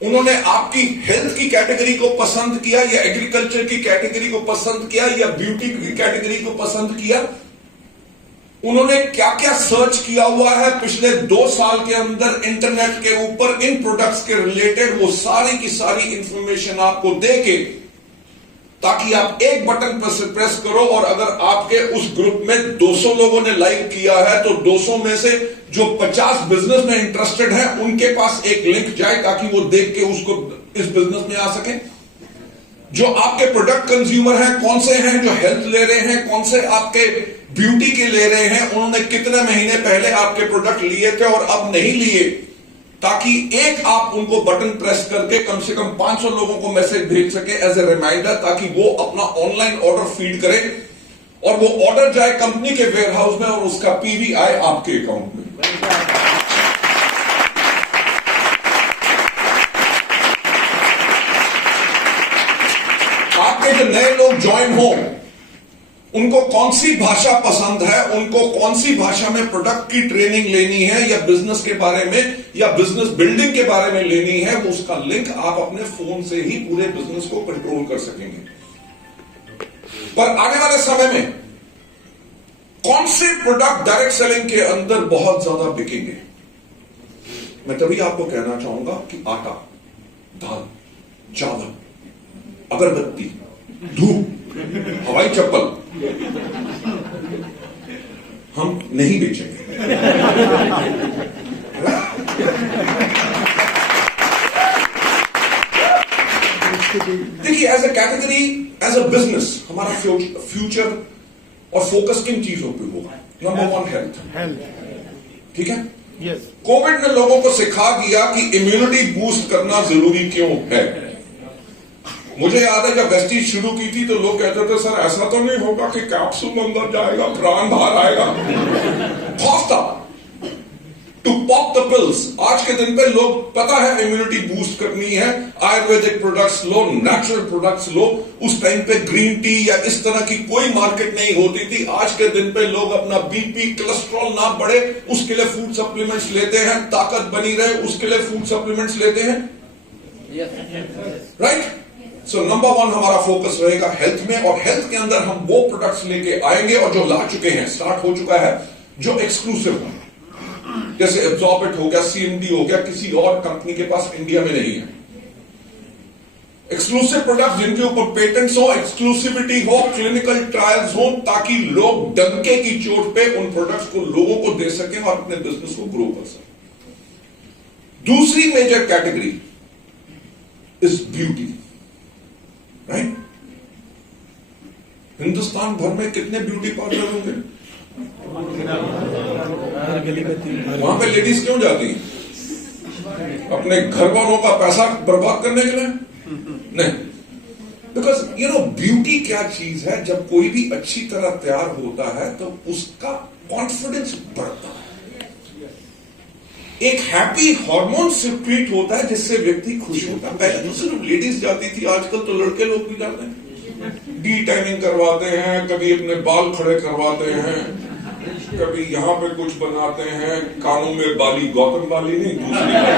उन्होंने आपकी हेल्थ की कैटेगरी को पसंद किया या एग्रीकल्चर की कैटेगरी को पसंद किया या ब्यूटी की कैटेगरी को पसंद किया। उन्होंने क्या क्या सर्च किया हुआ है पिछले 2 साल के अंदर इंटरनेट के ऊपर इन प्रोडक्ट्स के रिलेटेड, वो सारी की सारी इंफॉर्मेशन आपको देके, ताकि आप एक बटन पर से प्रेस करो और अगर आपके उस ग्रुप में 200 लोगों ने लाइक किया है तो 200 में से जो 50 बिजनेस में इंटरेस्टेड है उनके पास एक लिंक जाए, ताकि वो देख के उसको इस बिजनेस में आ सके। जो आपके प्रोडक्ट कंज्यूमर हैं, कौन से हैं जो हेल्थ ले रहे हैं, कौन से आपके ब्यूटी के ले रहे हैं, उन्होंने कितने महीने पहले आपके प्रोडक्ट लिए थे और अब नहीं लिए, ताकि एक आप उनको बटन प्रेस करके कम से कम 500 लोगों को मैसेज भेज सके एज ए रिमाइंडर, ताकि वो अपना ऑनलाइन ऑर्डर फीड करें और वो ऑर्डर जाए कंपनी के वेयरहाउस में और उसका पीवी आए आपके अकाउंट में। आपके जो नए लोग ज्वाइन हो, उनको कौन सी भाषा पसंद है, उनको कौन सी भाषा में प्रोडक्ट की ट्रेनिंग लेनी है या बिजनेस के बारे में या बिजनेस बिल्डिंग के बारे में लेनी है, वो उसका लिंक आप अपने फोन से ही पूरे बिजनेस को कंट्रोल कर सकेंगे। पर आने वाले समय में कौन से प्रोडक्ट डायरेक्ट सेलिंग के अंदर बहुत ज्यादा बिकेंगे, मैं तभी आपको कहना चाहूंगा कि आटा, दाल, चावल, अगरबत्ती, धूप, हवाई चप्पल हम नहीं बेचेंगे। देखिए, as a category, as a business, हमारा फ्यूचर और फोकस किन चीजों पे होगा। Number 1 health. ठीक है, Yes. कोविड ने लोगों को सिखा दिया कि इम्यूनिटी बूस्ट करना जरूरी क्यों है। मुझे याद है जब वेस्टीज शुरू की थी तो लोग कहते थे सर ऐसा तो नहीं होगा कि कैप्सूल अंदर जाएगा, प्राण बाहर आएगा। खौफ था टू पॉप द पिल्स। आज के दिन पे लोग पता है इम्यूनिटी बूस्ट करनी है, आयुर्वेदिक प्रोडक्ट्स लो, नेचुरल प्रोडक्ट्स लो। उस टाइम पे ग्रीन टी या इस तरह की कोई मार्केट नहीं होती थी। आज के दिन पे लोग अपना बीपी, कोलेस्ट्रॉल ना बढ़े उसके लिए फूड सप्लीमेंट्स लेते हैं, ताकत बनी रहे उसके लिए फूड सप्लीमेंट्स लेते हैं, राइट। सो नंबर 1 हमारा फोकस रहेगा हेल्थ में, और हेल्थ के अंदर हम वो प्रोडक्ट्स लेके आएंगे और जो ला चुके हैं, स्टार्ट हो चुका है, जो एक्सक्लूसिव है, जैसे एब्जॉर्बेट हो गया, सीएमडी हो गया, किसी और कंपनी के पास इंडिया में नहीं है। एक्सक्लूसिव प्रोडक्ट जिनके ऊपर पेटेंट्स हो, एक्सक्लूसिविटी हो, क्लिनिकल ट्रायल्स हो, ताकि लोग डंके की चोट पे उन प्रोडक्ट्स को लोगों को दे सकें और अपने बिजनेस को ग्रो कर सकें। दूसरी major category is beauty, right? Hindustan भर में कितने ब्यूटी पार्लर होंगे? वहां पे लेडीज क्यों जाती हैं? अपने घर वालों का पैसा बर्बाद करने के लिए? नहीं, बिकॉज ब्यूटी क्या चीज है, जब कोई भी अच्छी तरह तैयार होता है तो उसका कॉन्फिडेंस बढ़ता है। एक हैप्पी हार्मोन सिक्रीट होता है जिससे व्यक्ति खुश होता है। पहले तो सिर्फ लेडीज जाती थी, आजकल तो लड़के लोग भी जाते हैं। डी टैनिंग करवाते हैं, कभी अपने बाल खड़े करवाते हैं, कभी यहां पे कुछ बनाते हैं, कानों में बाली, गौतम बाली नहीं, दूसरी नहीं।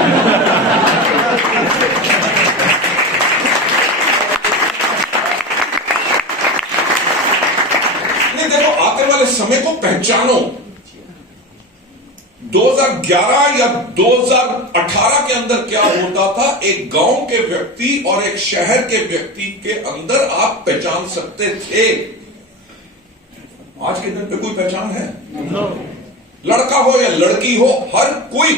देखो, आने वाले समय को पहचानो। 2011 या 2018 के अंदर क्या होता था, एक गांव के व्यक्ति और एक शहर के व्यक्ति के अंदर आप पहचान सकते थे। आज के दिन पे कोई पहचान है? no. लड़का हो या लड़की हो, हर कोई,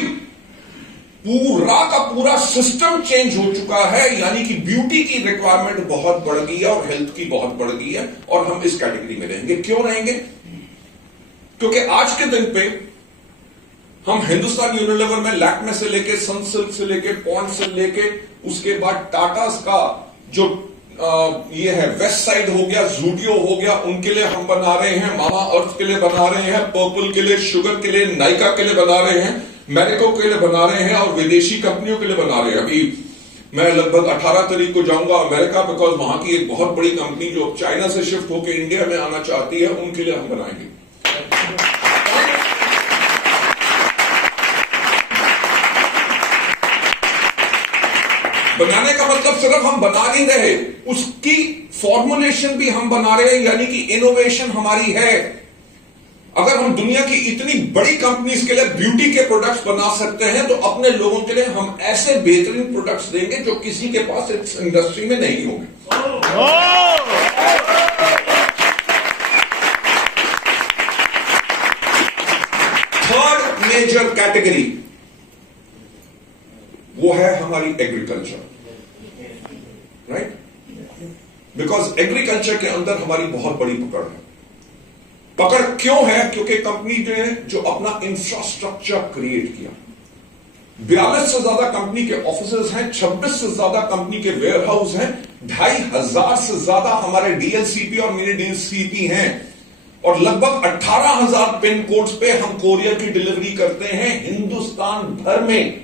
पूरा का पूरा सिस्टम चेंज हो चुका है। यानी कि ब्यूटी की रिक्वायरमेंट बहुत बढ़ गई है और हेल्थ की बहुत बढ़ गई है, और हम इस कैटेगरी में रहेंगे। क्यों रहेंगे? क्योंकि आज के दिन पे हम हिंदुस्तान यूनिलीवर में लैक्मे से लेके, सनसिल्क से लेके, पॉन्ड से लेके, उसके बाद टाटास का जो ये है वेस्ट साइड हो गया, जूडियो हो गया, उनके लिए हम बना रहे हैं, मामा अर्थ के लिए बना रहे हैं, पर्पल के लिए, शुगर के लिए, नाइका के लिए बना रहे हैं, मैरिको के लिए बना रहे हैं, और विदेशी कंपनियों के लिए बना रहे हैं। अभी मैं लगभग 18 तारीख को जाऊंगा अमेरिका, बिकॉज वहां की एक बहुत बड़ी कंपनी जो चाइना से शिफ्ट होकर इंडिया में आना चाहती है, उनके लिए हम बनाएंगे। बनाने का मतलब सिर्फ हम बना नहीं रहे, उसकी फॉर्मुलेशन भी हम बना रहे हैं, यानी कि इनोवेशन हमारी है। अगर हम दुनिया की इतनी बड़ी कंपनीज के लिए ब्यूटी के प्रोडक्ट्स बना सकते हैं, तो अपने लोगों के लिए हम ऐसे बेहतरीन प्रोडक्ट्स देंगे जो किसी के पास इस इंडस्ट्री में नहीं होंगे। थर्ड मेजर कैटेगरी वो है हमारी एग्रीकल्चर, राइट? बिकॉज एग्रीकल्चर के अंदर हमारी बहुत बड़ी पकड़ है। पकड़ क्यों है? क्योंकि कंपनी ने जो अपना इंफ्रास्ट्रक्चर क्रिएट किया, 42 से ज्यादा कंपनी के ऑफिसेज हैं, 26 से ज्यादा कंपनी के वेयर हाउस हैं, 2500 से ज्यादा हमारे डीएलसीपी और मिनी डीएलसीपी हैं, और लगभग 18,000 पिन कोड्स पे हम कोरियर की डिलीवरी करते हैं। हिंदुस्तान भर में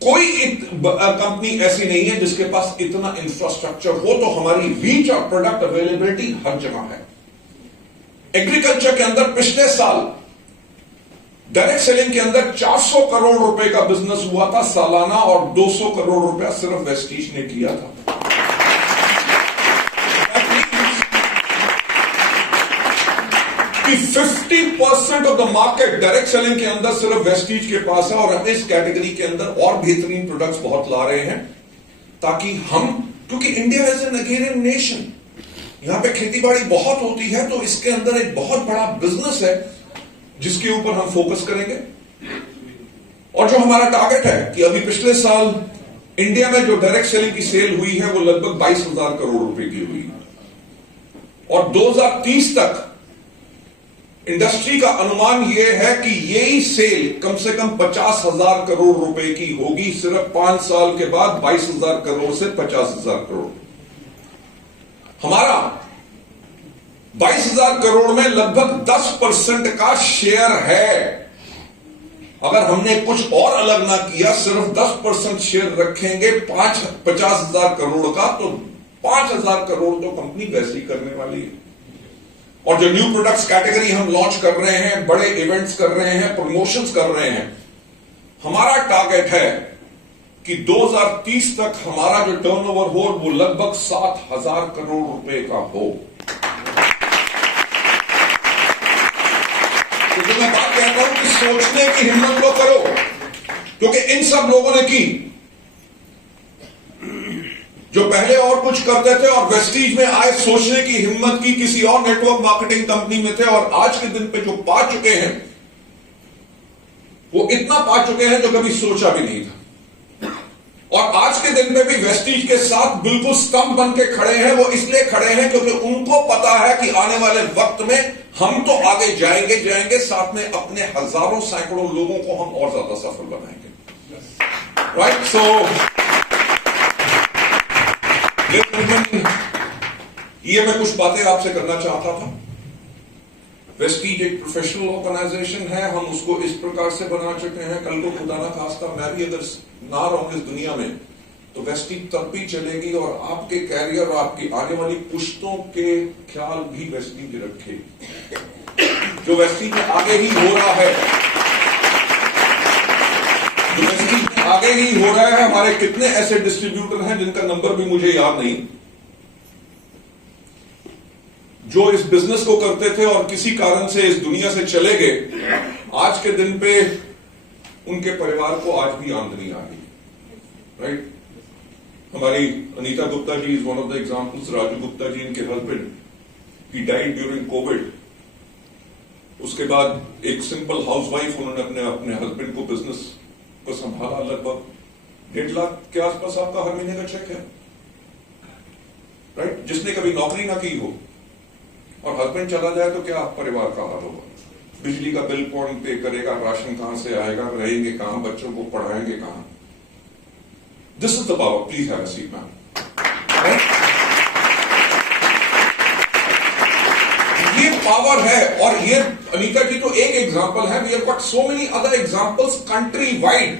कोई कंपनी ऐसी नहीं है जिसके पास इतना इंफ्रास्ट्रक्चर हो, तो हमारी रीच और प्रोडक्ट अवेलेबिलिटी हर जगह है। एग्रीकल्चर के अंदर पिछले साल डायरेक्ट सेलिंग के अंदर 400 करोड़ रुपए का बिजनेस हुआ था सालाना, और 200 करोड़ रुपया सिर्फ वेस्टीज ने किया था। कि 50% of the market direct selling के अंदर सिर्फ वेस्टीज के पास है, और हम इस कैटेगरी के अंदर और बेहतरीन प्रोडक्ट्स बहुत ला रहे हैं, ताकि हम, क्योंकि India is an agrarian nation, यहां पे खेतीबाड़ी बहुत होती है, तो इसके अंदर एक बहुत बड़ा बिजनेस है जिसके ऊपर हम फोकस करेंगे। और जो हमारा टारगेट है कि अभी पिछले साल इंडिया में जो डायरेक्ट सेलिंग की सेल हुई है वो लगभग 22,000 करोड़ रुपए की हुई, और 2030 तक इंडस्ट्री का अनुमान यह है कि यही सेल कम से कम 50,000 करोड़ रुपए की होगी। सिर्फ 5 साल के बाद 22,000 करोड़ से 50,000 करोड़। हमारा 22,000 करोड़ में लगभग 10% का शेयर है। अगर हमने कुछ और अलग ना किया, सिर्फ 10% शेयर रखेंगे 50,000 करोड़ का, तो 5,000 करोड़ तो कंपनी वैसे ही करने वाली है। और जो न्यू प्रोडक्ट्स कैटेगरी हम लॉन्च कर रहे हैं, बड़े इवेंट्स कर रहे हैं, प्रमोशंस कर रहे हैं, हमारा टारगेट है कि 2030 तक हमारा जो टर्नओवर हो वो लगभग 7,000 करोड़ रुपए का हो। तो जो मैं बात कहता हूं कि सोचने की हिम्मत तो करो, क्योंकि इन सब लोगों ने की। जो पहले और कुछ करते थे और वेस्टीज में आए, सोचने की हिम्मत की, किसी और नेटवर्क मार्केटिंग कंपनी में थे, और आज के दिन पे जो पा चुके हैं, वो इतना पा चुके हैं जो कभी सोचा भी नहीं था। और आज के दिन पे भी वेस्टीज के साथ बिल्कुल स्तंभ बन के खड़े हैं। वो इसलिए खड़े हैं क्योंकि उनको पता है कि आने वाले वक्त में हम तो आगे जाएंगे, साथ में अपने हजारों सैकड़ों लोगों को हम और ज्यादा सफल बनाएंगे। राइट, सो ये मैं कुछ बातें आपसे करना चाहता था। वेस्टीज एक प्रोफेशनल ऑर्गेनाइजेशन है, हम उसको इस प्रकार से बना चुके हैं, कल को खुदा ना खास्ता मैं भी अगर ना रहूं इस दुनिया में, तो वेस्टीज तब भी चलेगी और आपके कैरियर और आपकी आने वाली पुश्तों के ख्याल भी वेस्टीज रखेगी। जो वेस्टीज में आगे ही हो रहा है, जो वेस्टीज में आगे ही हो रहा है, हमारे कितने ऐसे डिस्ट्रीब्यूटर हैं जिनका नंबर भी मुझे याद नहीं, जो इस बिजनेस को करते थे और किसी कारण से इस दुनिया से चले गए। आज के दिन पे उनके परिवार को आज भी आमदनी आ रही है। राइट, हमारी Anita Gupta ji is one of the examples. Raju Gupta ji, इनके husband, he died during Covid. उसके बाद एक सिंपल हाउसवाइफ, उन्होंने अपने हस्बैंड को बिजनेस को संभाला। लगभग 1.5 लाख के आसपास आपका हर महीने का चेक है। राइट, जिसने कभी नौकरी ना की हो और हस्बैंड चला जाए तो क्या परिवार का हाल होगा? बिजली का बिल कौन पे करेगा? राशन कहां से आएगा? रहेंगे कहां? बच्चों को पढ़ाएंगे कहां? This is the power. Please have a seat ma'am. ये पावर है, और ये अनीता जी तो एक एग्जांपल है। We have got so many other examples country wide.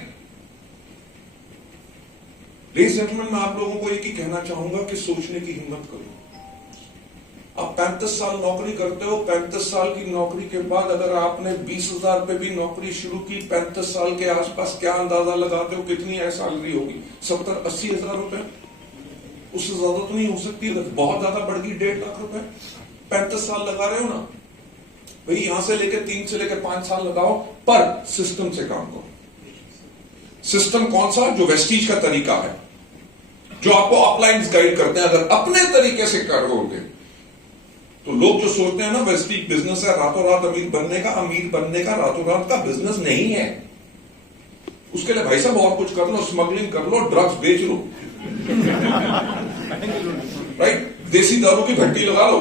Ladies and gentleman, मैं आप लोगों को एक ही कहना चाहूंगा कि सोचने की हिम्मत करो। आप 35 साल नौकरी करते हो, 35 साल की नौकरी के बाद अगर आपने 20,000 पे भी नौकरी शुरू की, 35 साल के आसपास क्या अंदाजा लगाते हो कितनी है सैलरी होगी? 70-80 हजार रुपए, उससे ज्यादा तो नहीं हो सकती। बहुत ज्यादा बढ़ गई 1.5 लाख रुपए। 35 साल लगा रहे हो ना भाई, यहां से लेकर 3 से लेकर 5 साल लगाओ, पर सिस्टम से काम करो। सिस्टम कौन सा? जो वेस्टीज का तरीका है, जो आपको अपलाइंस गाइड करते हैं। अगर अपने तरीके से करोगे तो लोग जो सोचते हैं ना वेस्टीज बिजनेस है रातों रात अमीर बनने का रातों रात का बिजनेस नहीं है। उसके लिए भाई साहब और कुछ कर लो, स्मगलिंग कर लो, ड्रग्स बेच लो, राइट, देसी दारू की भट्टी लगा लो।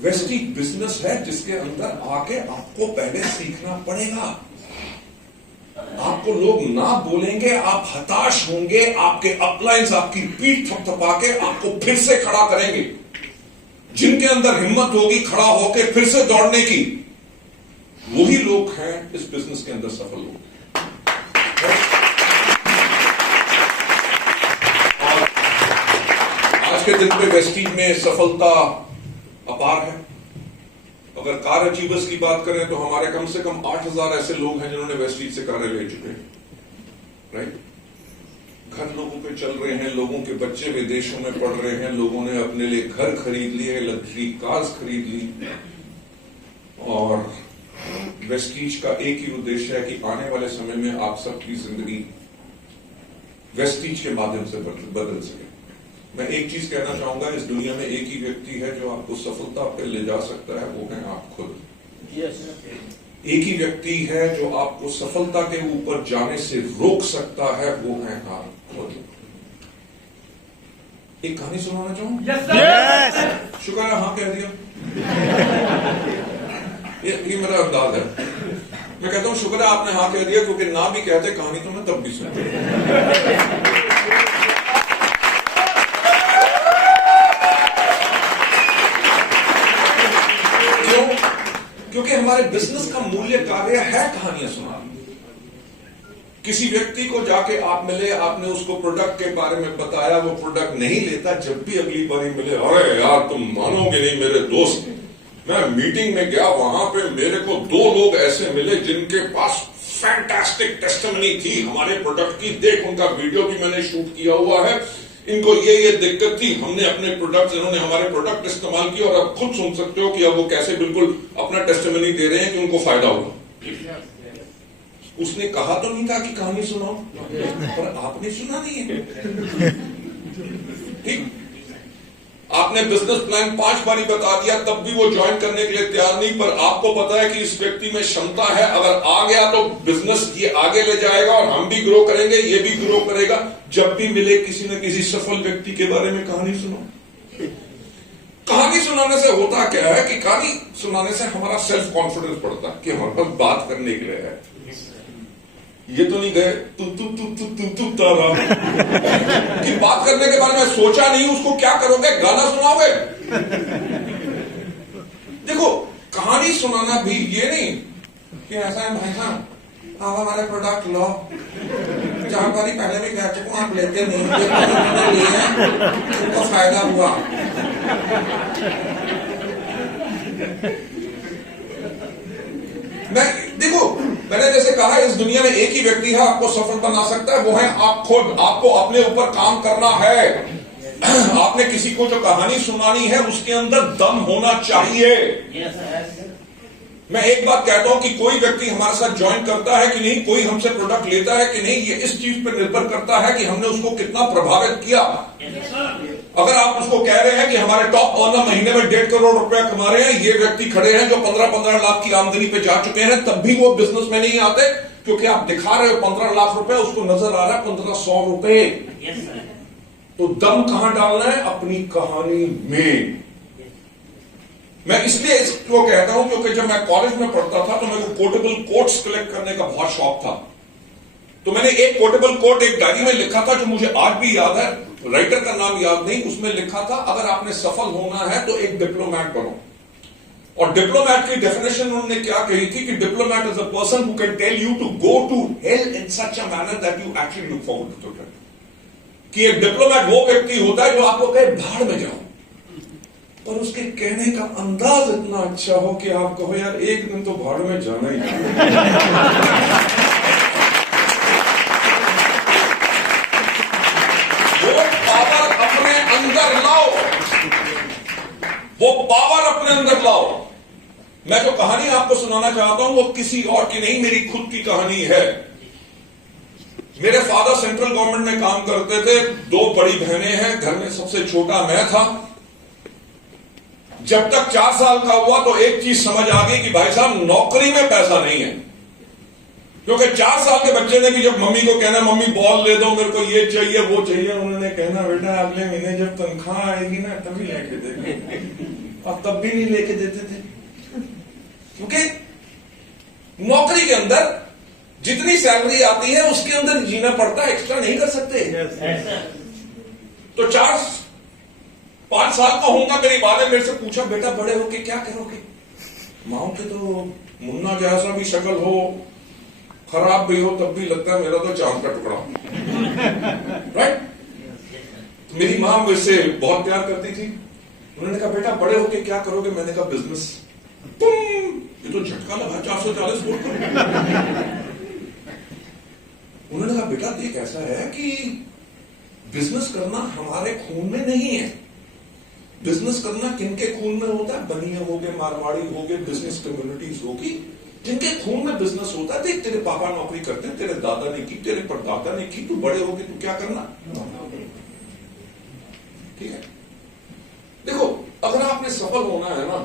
वेस्टीज बिजनेस है जिसके अंदर आके आपको पहले सीखना पड़ेगा। आपको लोग ना बोलेंगे, आप हताश होंगे, आपके अपलाइंस आपकी पीठ थपथपा के आपको फिर से खड़ा करेंगे। जिनके अंदर हिम्मत होगी खड़ा होकर फिर से दौड़ने की, वही लोग हैं इस बिजनेस के अंदर सफल लोग। और आज के दिन पे वेस्टीज में सफलता अपार है। अगर कार अचीवर्स की बात करें तो हमारे कम से कम 8,000 ऐसे लोग हैं जिन्होंने वेस्टीज से कारें ले चुके हैं। राइट, घर लोगों पे चल रहे हैं, लोगों के बच्चे विदेशों में पढ़ रहे हैं, लोगों ने अपने लिए घर खरीद लिए, लग्जरी कार्स खरीद ली। और वेस्टीज का एक ही उद्देश्य है कि आने वाले समय में आप सबकी जिंदगी वेस्टीज के माध्यम से बदल सके। मैं एक चीज कहना चाहूंगा, इस दुनिया में एक ही व्यक्ति है जो आपको सफलता पे ले जा सकता है, वो है आप खुद। एक ही व्यक्ति है जो आपको सफलता के ऊपर जाने से रोक सकता है, वो है आप खुद। एक कहानी सुनाना चाहूं? Yes! शुक्र है हाँ कह दिया। ये मेरा अंदाज है। मैं कहता हूं शुक्र है आपने हाँ कह दिया, क्योंकि ना भी कहते कहानी तो मैं तब भी सुनता। क्योंकि हमारे बिजनेस का मूल्य कार्य है कहानियां सुनाना। किसी व्यक्ति को जाके आप मिले, आपने उसको प्रोडक्ट के बारे में बताया, वो प्रोडक्ट नहीं लेता, जब भी अगली बारी मिले, अरे यार तुम मानोगे नहीं मेरे दोस्त, मैं मीटिंग में गया, वहां पे मेरे को 2 लोग ऐसे मिले जिनके पास फैंटास्टिक टेस्टिमनी थी हमारे प्रोडक्ट की, देख उनका वीडियो भी मैंने शूट किया हुआ है, इनको ये दिक्कत थी, हमने अपने प्रोडक्ट, इन्होंने हमारे प्रोडक्ट इस्तेमाल किए, और अब खुद सुन सकते हो कि अब वो कैसे बिल्कुल अपना टेस्टिमनी दे रहे हैं कि उनको फायदा हुआ। उसने कहा तो नहीं था कि कहानी सुनाओ, पर आपने सुना नहीं है। ठीक, आपने बिजनेस प्लान 5 बारी बता दिया, तब भी वो ज्वाइन करने के लिए तैयार नहीं, पर आपको पता है कि इस व्यक्ति में क्षमता है, अगर आ गया तो बिजनेस ये आगे ले जाएगा और हम भी ग्रो करेंगे, ये भी ग्रो करेगा। जब भी मिले किसी न किसी सफल व्यक्ति के बारे में कहानी सुनो। कहानी सुनाने से होता क्या है कि कहानी सुनाने से हमारा सेल्फ कॉन्फिडेंस बढ़ता है कि हमारे पास बात करने के लिए है। ये तो नहीं गए तू तारा कि बात करने के बारे में सोचा नहीं, उसको क्या करोगे, गाना सुनाओगे। देखो, कहानी सुनाना भी ये नहीं कि ऐसा है भाई साहब आप हमारे प्रोडक्ट लो, 4 बारी पहले भी कह चुका हूं आप लेते नहीं, लिए उनको फायदा हुआ। देखो, मैंने जैसे कहा इस दुनिया में एक ही व्यक्ति है आपको सफल बना सकता है, वो है आप खुद। आपको अपने ऊपर काम करना है। आपने किसी को जो कहानी सुनानी है उसके अंदर दम होना चाहिए। मैं एक बात कहता हूं कि कोई व्यक्ति हमारे साथ ज्वाइन करता है कि नहीं, कोई हमसे प्रोडक्ट लेता है कि नहीं, ये इस चीज पर निर्भर करता है कि हमने उसको कितना प्रभावित किया। अगर आप उसको कह रहे हैं कि हमारे टॉप अर्नर महीने में 1.5 करोड़ रुपया कमा रहे हैं, ये व्यक्ति खड़े हैं जो 15-15 लाख की आमदनी पे जा चुके हैं, तब भी वो बिजनेस में नहीं आते, क्योंकि आप दिखा रहे हो 15 लाख रुपए, उसको नजर आ रहा है 1500 रुपए। तो दम कहां डालना है? अपनी कहानी में। मैं इसलिए इसको कहता हूं क्योंकि जब मैं कॉलेज में पढ़ता था तो मेरे को कोटेबल कोट्स कलेक्ट करने का बहुत शौक था। तो मैंने एक कोटेबल कोट एक डायरी में लिखा था जो मुझे आज भी याद है, राइटर का नाम याद नहीं, उसमें लिखा था अगर आपने सफल होना है तो एक डिप्लोमैट बनो। और डिप्लोमैट की डेफिनेशन उन्होंने क्या कही थी कि diplomat is a person who can tell you to go to hell in such a manner that you actually look forward to it. कि एक डिप्लोमैट वो व्यक्ति होता है जो आपको कहे भाड़ में जाओ, पर उसके कहने का अंदाज इतना अच्छा हो कि आप कहो यार एक दिन तो भाड़ में जाना ही है। वो पावर अपने अंदर लाओ, वो पावर अपने अंदर लाओ। मैं जो कहानी आपको सुनाना चाहता हूं वो किसी और की नहीं, मेरी खुद की कहानी है। मेरे फादर सेंट्रल गवर्नमेंट में काम करते थे, 2 बड़ी बहनें हैं, घर में सबसे छोटा मैं था। जब तक 4 साल का हुआ तो एक चीज समझ आ गई कि भाई साहब नौकरी में पैसा नहीं है। क्योंकि 4 साल के बच्चे ने भी जब मम्मी को कहना मम्मी बॉल ले दो, मेरे को ये चाहिए वो चाहिए, उन्होंने कहना बेटा अगले महीने जब तनख्वाह आएगी ना तभी लेके देंगे, और तब भी नहीं लेके देते थे। क्योंकि नौकरी के अंदर जितनी सैलरी आती है उसके अंदर जीना पड़ता है, एक्स्ट्रा नहीं कर सकते। तो 4-5 साल का होगा, मेरी मां ने मेरे से पूछा बेटा बड़े होके क्या करोगे? मां के तो मुन्ना जैसा भी शक्ल हो, खराब भी हो, तब भी लगता है मेरा तो चांद का टुकड़ा। राइट? मेरी मां मेरे से बहुत प्यार करती थी। उन्होंने कहा बेटा बड़े होके क्या करोगे? मैंने कहा बिजनेस। ये तो झटका लगा 440 वोल्ट का। उन्होंने कहा बेटा देख ऐसा है कि बिजनेस करना हमारे खून में नहीं है। बिजनेस करना किनके खून में होता है? बनिए होगे, मारवाड़ी होगे, बिजनेस कम्युनिटीज होगी, जिनके खून में बिजनेस होता है। देख तेरे पापा नौकरी करते हैं, तेरे दादा ने की, तेरे परदादा ने की, तू बड़े होगे तू क्या करना? ठीक है। देखो अगर आपने सफल होना है ना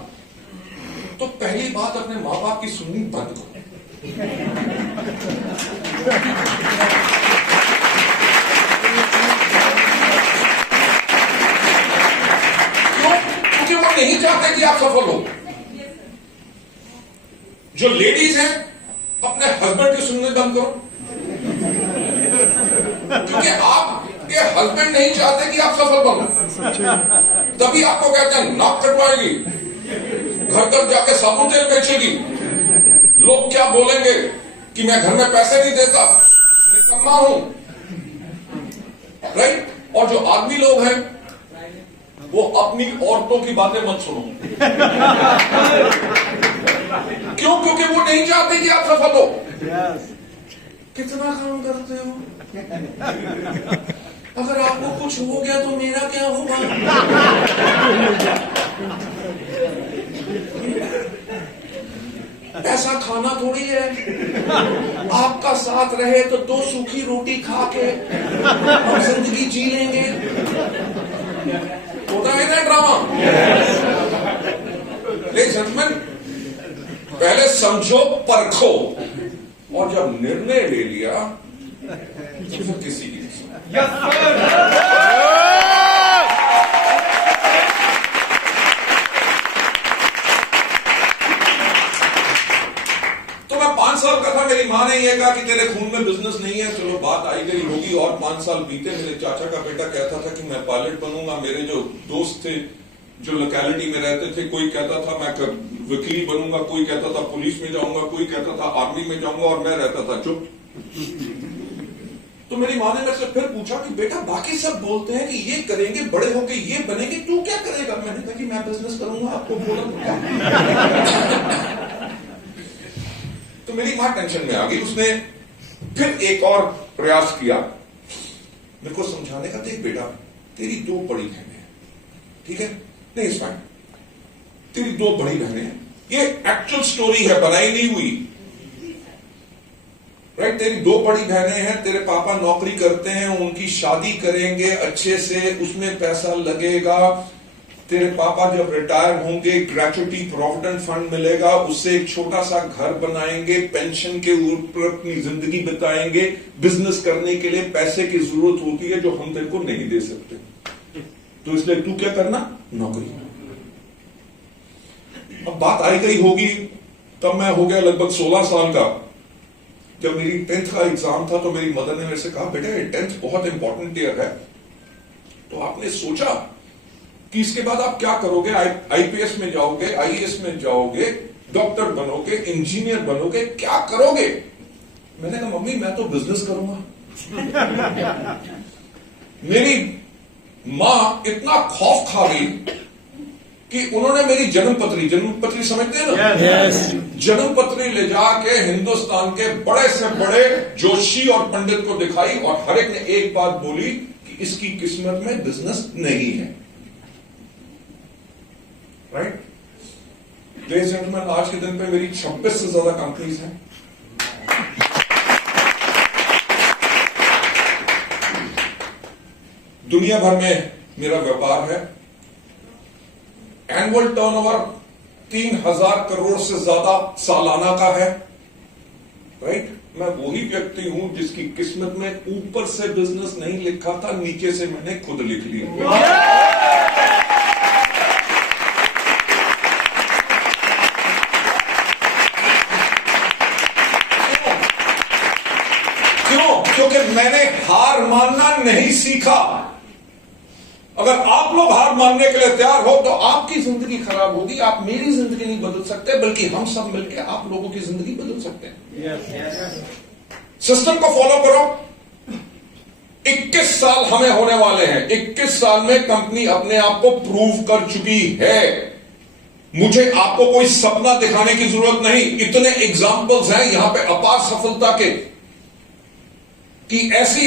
तो पहली बात अपने मां बाप की सुननी बंद करो। क्योंकि वो नहीं चाहते कि आप सफल हो। जो लेडीज हैं अपने हस्बैंड की सुनने बंद करो, क्योंकि आपके हस्बैंड नहीं चाहते कि आप सफल बनो। तभी आपको कहते हैं नाक कटवाएगी, घर घर जाके साबुन तेल बेचेगी, लोग क्या बोलेंगे कि मैं घर में पैसे नहीं देता, निकम्मा हूं। राइट? और जो आदमी लोग हैं वो अपनी औरतों की बातें मत सुनो। क्यों? क्योंकि वो नहीं चाहते कि आप सफल हो। कितना काम करते हो? अगर आपको कुछ हो गया तो मेरा क्या होगा? पैसा खाना थोड़ी है, आपका साथ रहे तो 2 सूखी रोटी खा के हम जिंदगी जी लेंगे। होता है ना ड्रामा। लेकिन पहले समझो, परखो, और जब निर्णय ले लिया तो फिर किसी की तो मैं 5 साल का था, मेरी मां ने यह कहा कि तेरे खून में बिजनेस नहीं है। चलो बात आई गई होगी, और 5 साल बीते। मेरे चाचा का बेटा कहता था कि मैं पायलट बनूंगा। मेरे जो दोस्त थे जो लोकेलिटी में रहते थे, कोई कहता था मैं वकील बनूंगा, कोई कहता था पुलिस में जाऊंगा, कोई कहता था आर्मी में जाऊंगा, और मैं रहता था चुप। तो मेरी मां ने मेरे से फिर पूछा कि बेटा बाकी सब बोलते हैं कि ये करेंगे, बड़े होके ये बनेंगे, तू क्या करेगा? मैंने कहा कि मैं बिजनेस करूंगा, आपको बोला तो क्या। तो मेरी मां टेंशन में आ गई। उसने फिर एक और प्रयास किया मेरे को समझाने का। देख बेटा, तेरी 2 बड़ी बहनें हैं, ठीक है? नहीं, इस फाइन, तेरी 2 बड़ी बहनें हैं। ये एक्चुअल स्टोरी है, बनाई नहीं हुई, राइट? तेरी 2 बड़ी बहनें हैं, तेरे पापा नौकरी करते हैं, उनकी शादी करेंगे अच्छे से, उसमें पैसा लगेगा। तेरे पापा जब रिटायर होंगे, ग्रेचुटी प्रोविडेंट फंड मिलेगा, उससे एक छोटा सा घर बनाएंगे, पेंशन के ऊपर अपनी जिंदगी बिताएंगे। बिजनेस करने के लिए पैसे की जरूरत होती है जो हम तेरे को नहीं दे सकते, तो इसलिए तू क्या करना? नौकरी। अब बात आई गई होगी, तब मैं हो गया लगभग 16 साल का। जब मेरी 10th का एग्जाम था तो मेरी मदर ने मेरे से कहा, बेटा ये 10th बहुत इंपॉर्टेंट ईयर है, तो आपने सोचा कि इसके बाद आप क्या करोगे? आईपीएस में जाओगे, आईएएस में जाओगे, डॉक्टर बनोगे, इंजीनियर बनोगे, क्या करोगे? मैंने कहा मम्मी मैं तो बिजनेस करूंगा। मेरी मां इतना खौफ खा गई कि उन्होंने मेरी जन्मपत्री समझते हैं ना? Yes. जन्मपत्री ले जाके हिंदुस्तान के बड़े से बड़े जोशी और पंडित को दिखाई, और हर एक ने एक बात बोली कि इसकी किस्मत में बिजनेस नहीं है। राइट? लेडीज एंड जेंटलमैन, आज के दिन पे मेरी 26 से ज्यादा कंपनीज हैं। दुनिया भर में मेरा व्यापार है। एनुअल टर्नओवर 3000 करोड़ से ज्यादा सालाना का है। राइट? मैं वही व्यक्ति हूं जिसकी किस्मत में ऊपर से बिजनेस नहीं लिखा था, नीचे से मैंने खुद लिख लिया। क्यों? क्योंकि मैंने हार मानना नहीं सीखा। अगर आप लोग हार मानने के लिए तैयार हो तो आपकी जिंदगी खराब होगी। आप मेरी जिंदगी नहीं बदल सकते, बल्कि हम सब मिलकर आप लोगों की जिंदगी बदल सकते हैं। सिस्टम को फॉलो करो। 21 साल हमें होने वाले हैं। 21 साल में कंपनी अपने आप को प्रूव कर चुकी है। मुझे आपको कोई सपना दिखाने की जरूरत नहीं। इतने एग्जाम्पल्स हैं यहां पे अपार सफलता के, कि ऐसी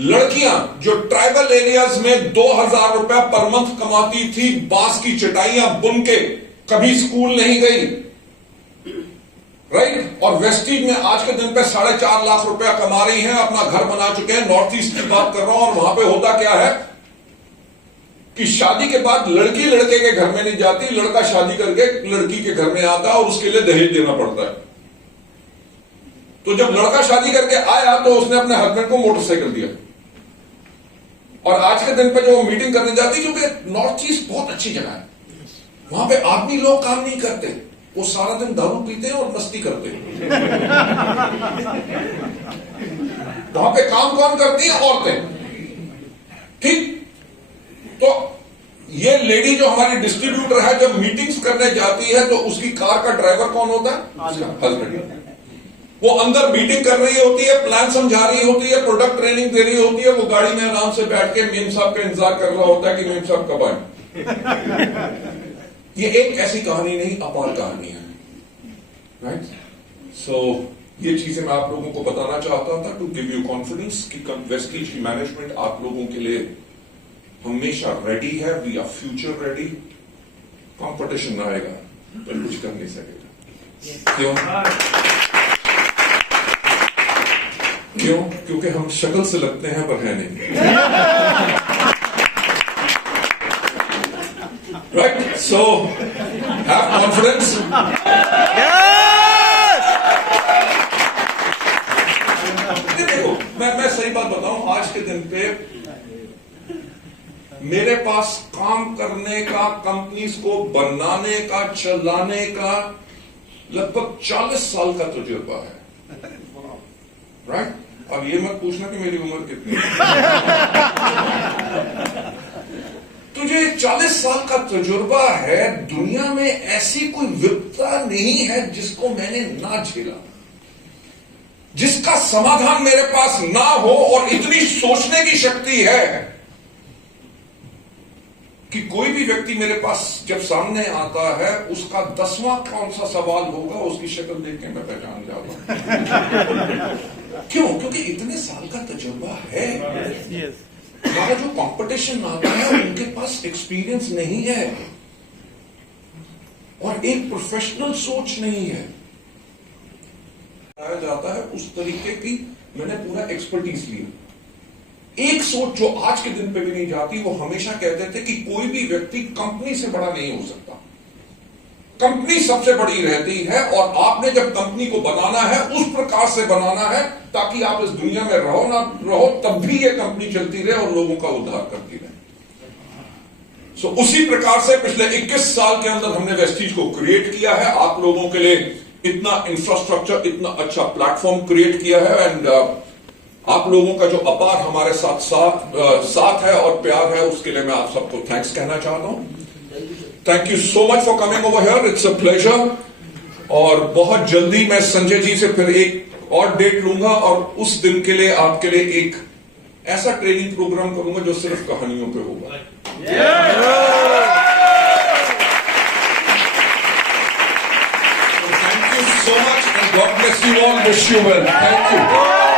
लड़कियां जो ट्राइबल एरियाज में 2000 रुपया पर मंथ कमाती थी, बांस की चटाइयां बुन के, कभी स्कूल नहीं गई, राइट? और वेस्टीज में आज के दिन पे 4.5 लाख रुपया कमा रही हैं, अपना घर बना चुके हैं। नॉर्थ ईस्ट की बात कर रहा हूं। और वहां पे होता क्या है कि शादी के बाद लड़की लड़के के घर में नहीं जाती, लड़का शादी करके लड़की के घर में आता है और उसके लिए दहेज देना पड़ता है। तो जब लड़का शादी करके आया तो उसने अपने हस्बैंड को मोटरसाइकिल दिया, और आज के दिन पे जो मीटिंग करने जाती, क्योंकि नॉर्थ ईस्ट बहुत अच्छी जगह है, वहां पे आदमी लोग काम नहीं करते, वो सारा दिन दारू पीते हैं और मस्ती करते हैं। वहां पे काम कौन करती है? औरतें। ठीक? तो ये लेडी जो हमारी डिस्ट्रीब्यूटर है, जब मीटिंग्स करने जाती है तो उसकी कार का ड्राइवर कौन होता है? उसका हस्बैंड। वो अंदर मीटिंग कर रही होती है, प्लान समझा रही होती है, प्रोडक्ट ट्रेनिंग दे रही होती है, वो गाड़ी में आराम से बैठ के मेम साहब का इंतजार कर रहा होता है कि मेम साहब कब आए। ये एक ऐसी कहानी नहीं, अपार कहानी है। राइट? सो ये चीजें मैं आप लोगों को बताना चाहता था, टू गिव यू कॉन्फिडेंस कि वेस्टीज की मैनेजमेंट आप लोगों के लिए हमेशा रेडी है। We are future ready. Competition आएगा पर कुछ कर नहीं सकेगा। क्यों? क्यों? क्योंकि हम शक्ल से लगते हैं पर है नहीं। राइट? So have confidence. देखो, मैं सही बात बताऊं, आज के दिन पे मेरे पास काम करने का, कंपनीज को बनाने का, चलाने का लगभग 40 साल का तजुर्बा है। राइट? अब ये मत पूछना कि मेरी उम्र कितनी है। तुझे 40 साल का तजुर्बा है, दुनिया में ऐसी कोई विपदा नहीं है जिसको मैंने ना झेला, जिसका समाधान मेरे पास ना हो, और इतनी सोचने की शक्ति है कि कोई भी व्यक्ति मेरे पास जब सामने आता है, उसका 10वां कौन सा सवाल होगा, उसकी शक्ल देख के मैं पहचान जाता हूं। क्यों? क्योंकि इतने साल का तजुर्बा है। हमारा जो कंपटीशन आता है, उनके पास एक्सपीरियंस नहीं है और एक प्रोफेशनल सोच नहीं है। पाया जाता है उस तरीके की मैंने पूरा एक्सपर्टीज लिया। एक सोच जो आज के दिन पे भी नहीं जाती, वो हमेशा कहते थे कि कोई भी व्यक्ति कंपनी से बड़ा नहीं हो सकता, कंपनी सबसे बड़ी रहती है, और आपने जब कंपनी को बनाना है उस प्रकार से बनाना है ताकि आप इस दुनिया में रहो ना रहो, तब भी ये कंपनी चलती रहे और लोगों का उद्धार करती रहे। सो उसी प्रकार से पिछले 21 साल के अंदर हमने वेस्टीज को क्रिएट किया है, आप लोगों के लिए इतना इंफ्रास्ट्रक्चर, इतना अच्छा प्लेटफॉर्म क्रिएट किया है, एंड आप लोगों का जो अपार हमारे साथ है और प्यार है, उसके लिए मैं आप सबको थैंक्स कहना चाहता हूं। Thank you so much for coming over here, it's a pleasure. और बहुत जल्दी मैं संजय जी से फिर एक और डेट लूंगा, और उस दिन के लिए आपके लिए एक ऐसा ट्रेनिंग प्रोग्राम करूंगा जो सिर्फ कहानियों पे होगा। Thank you so much and God bless you all, wish you well. Thank you.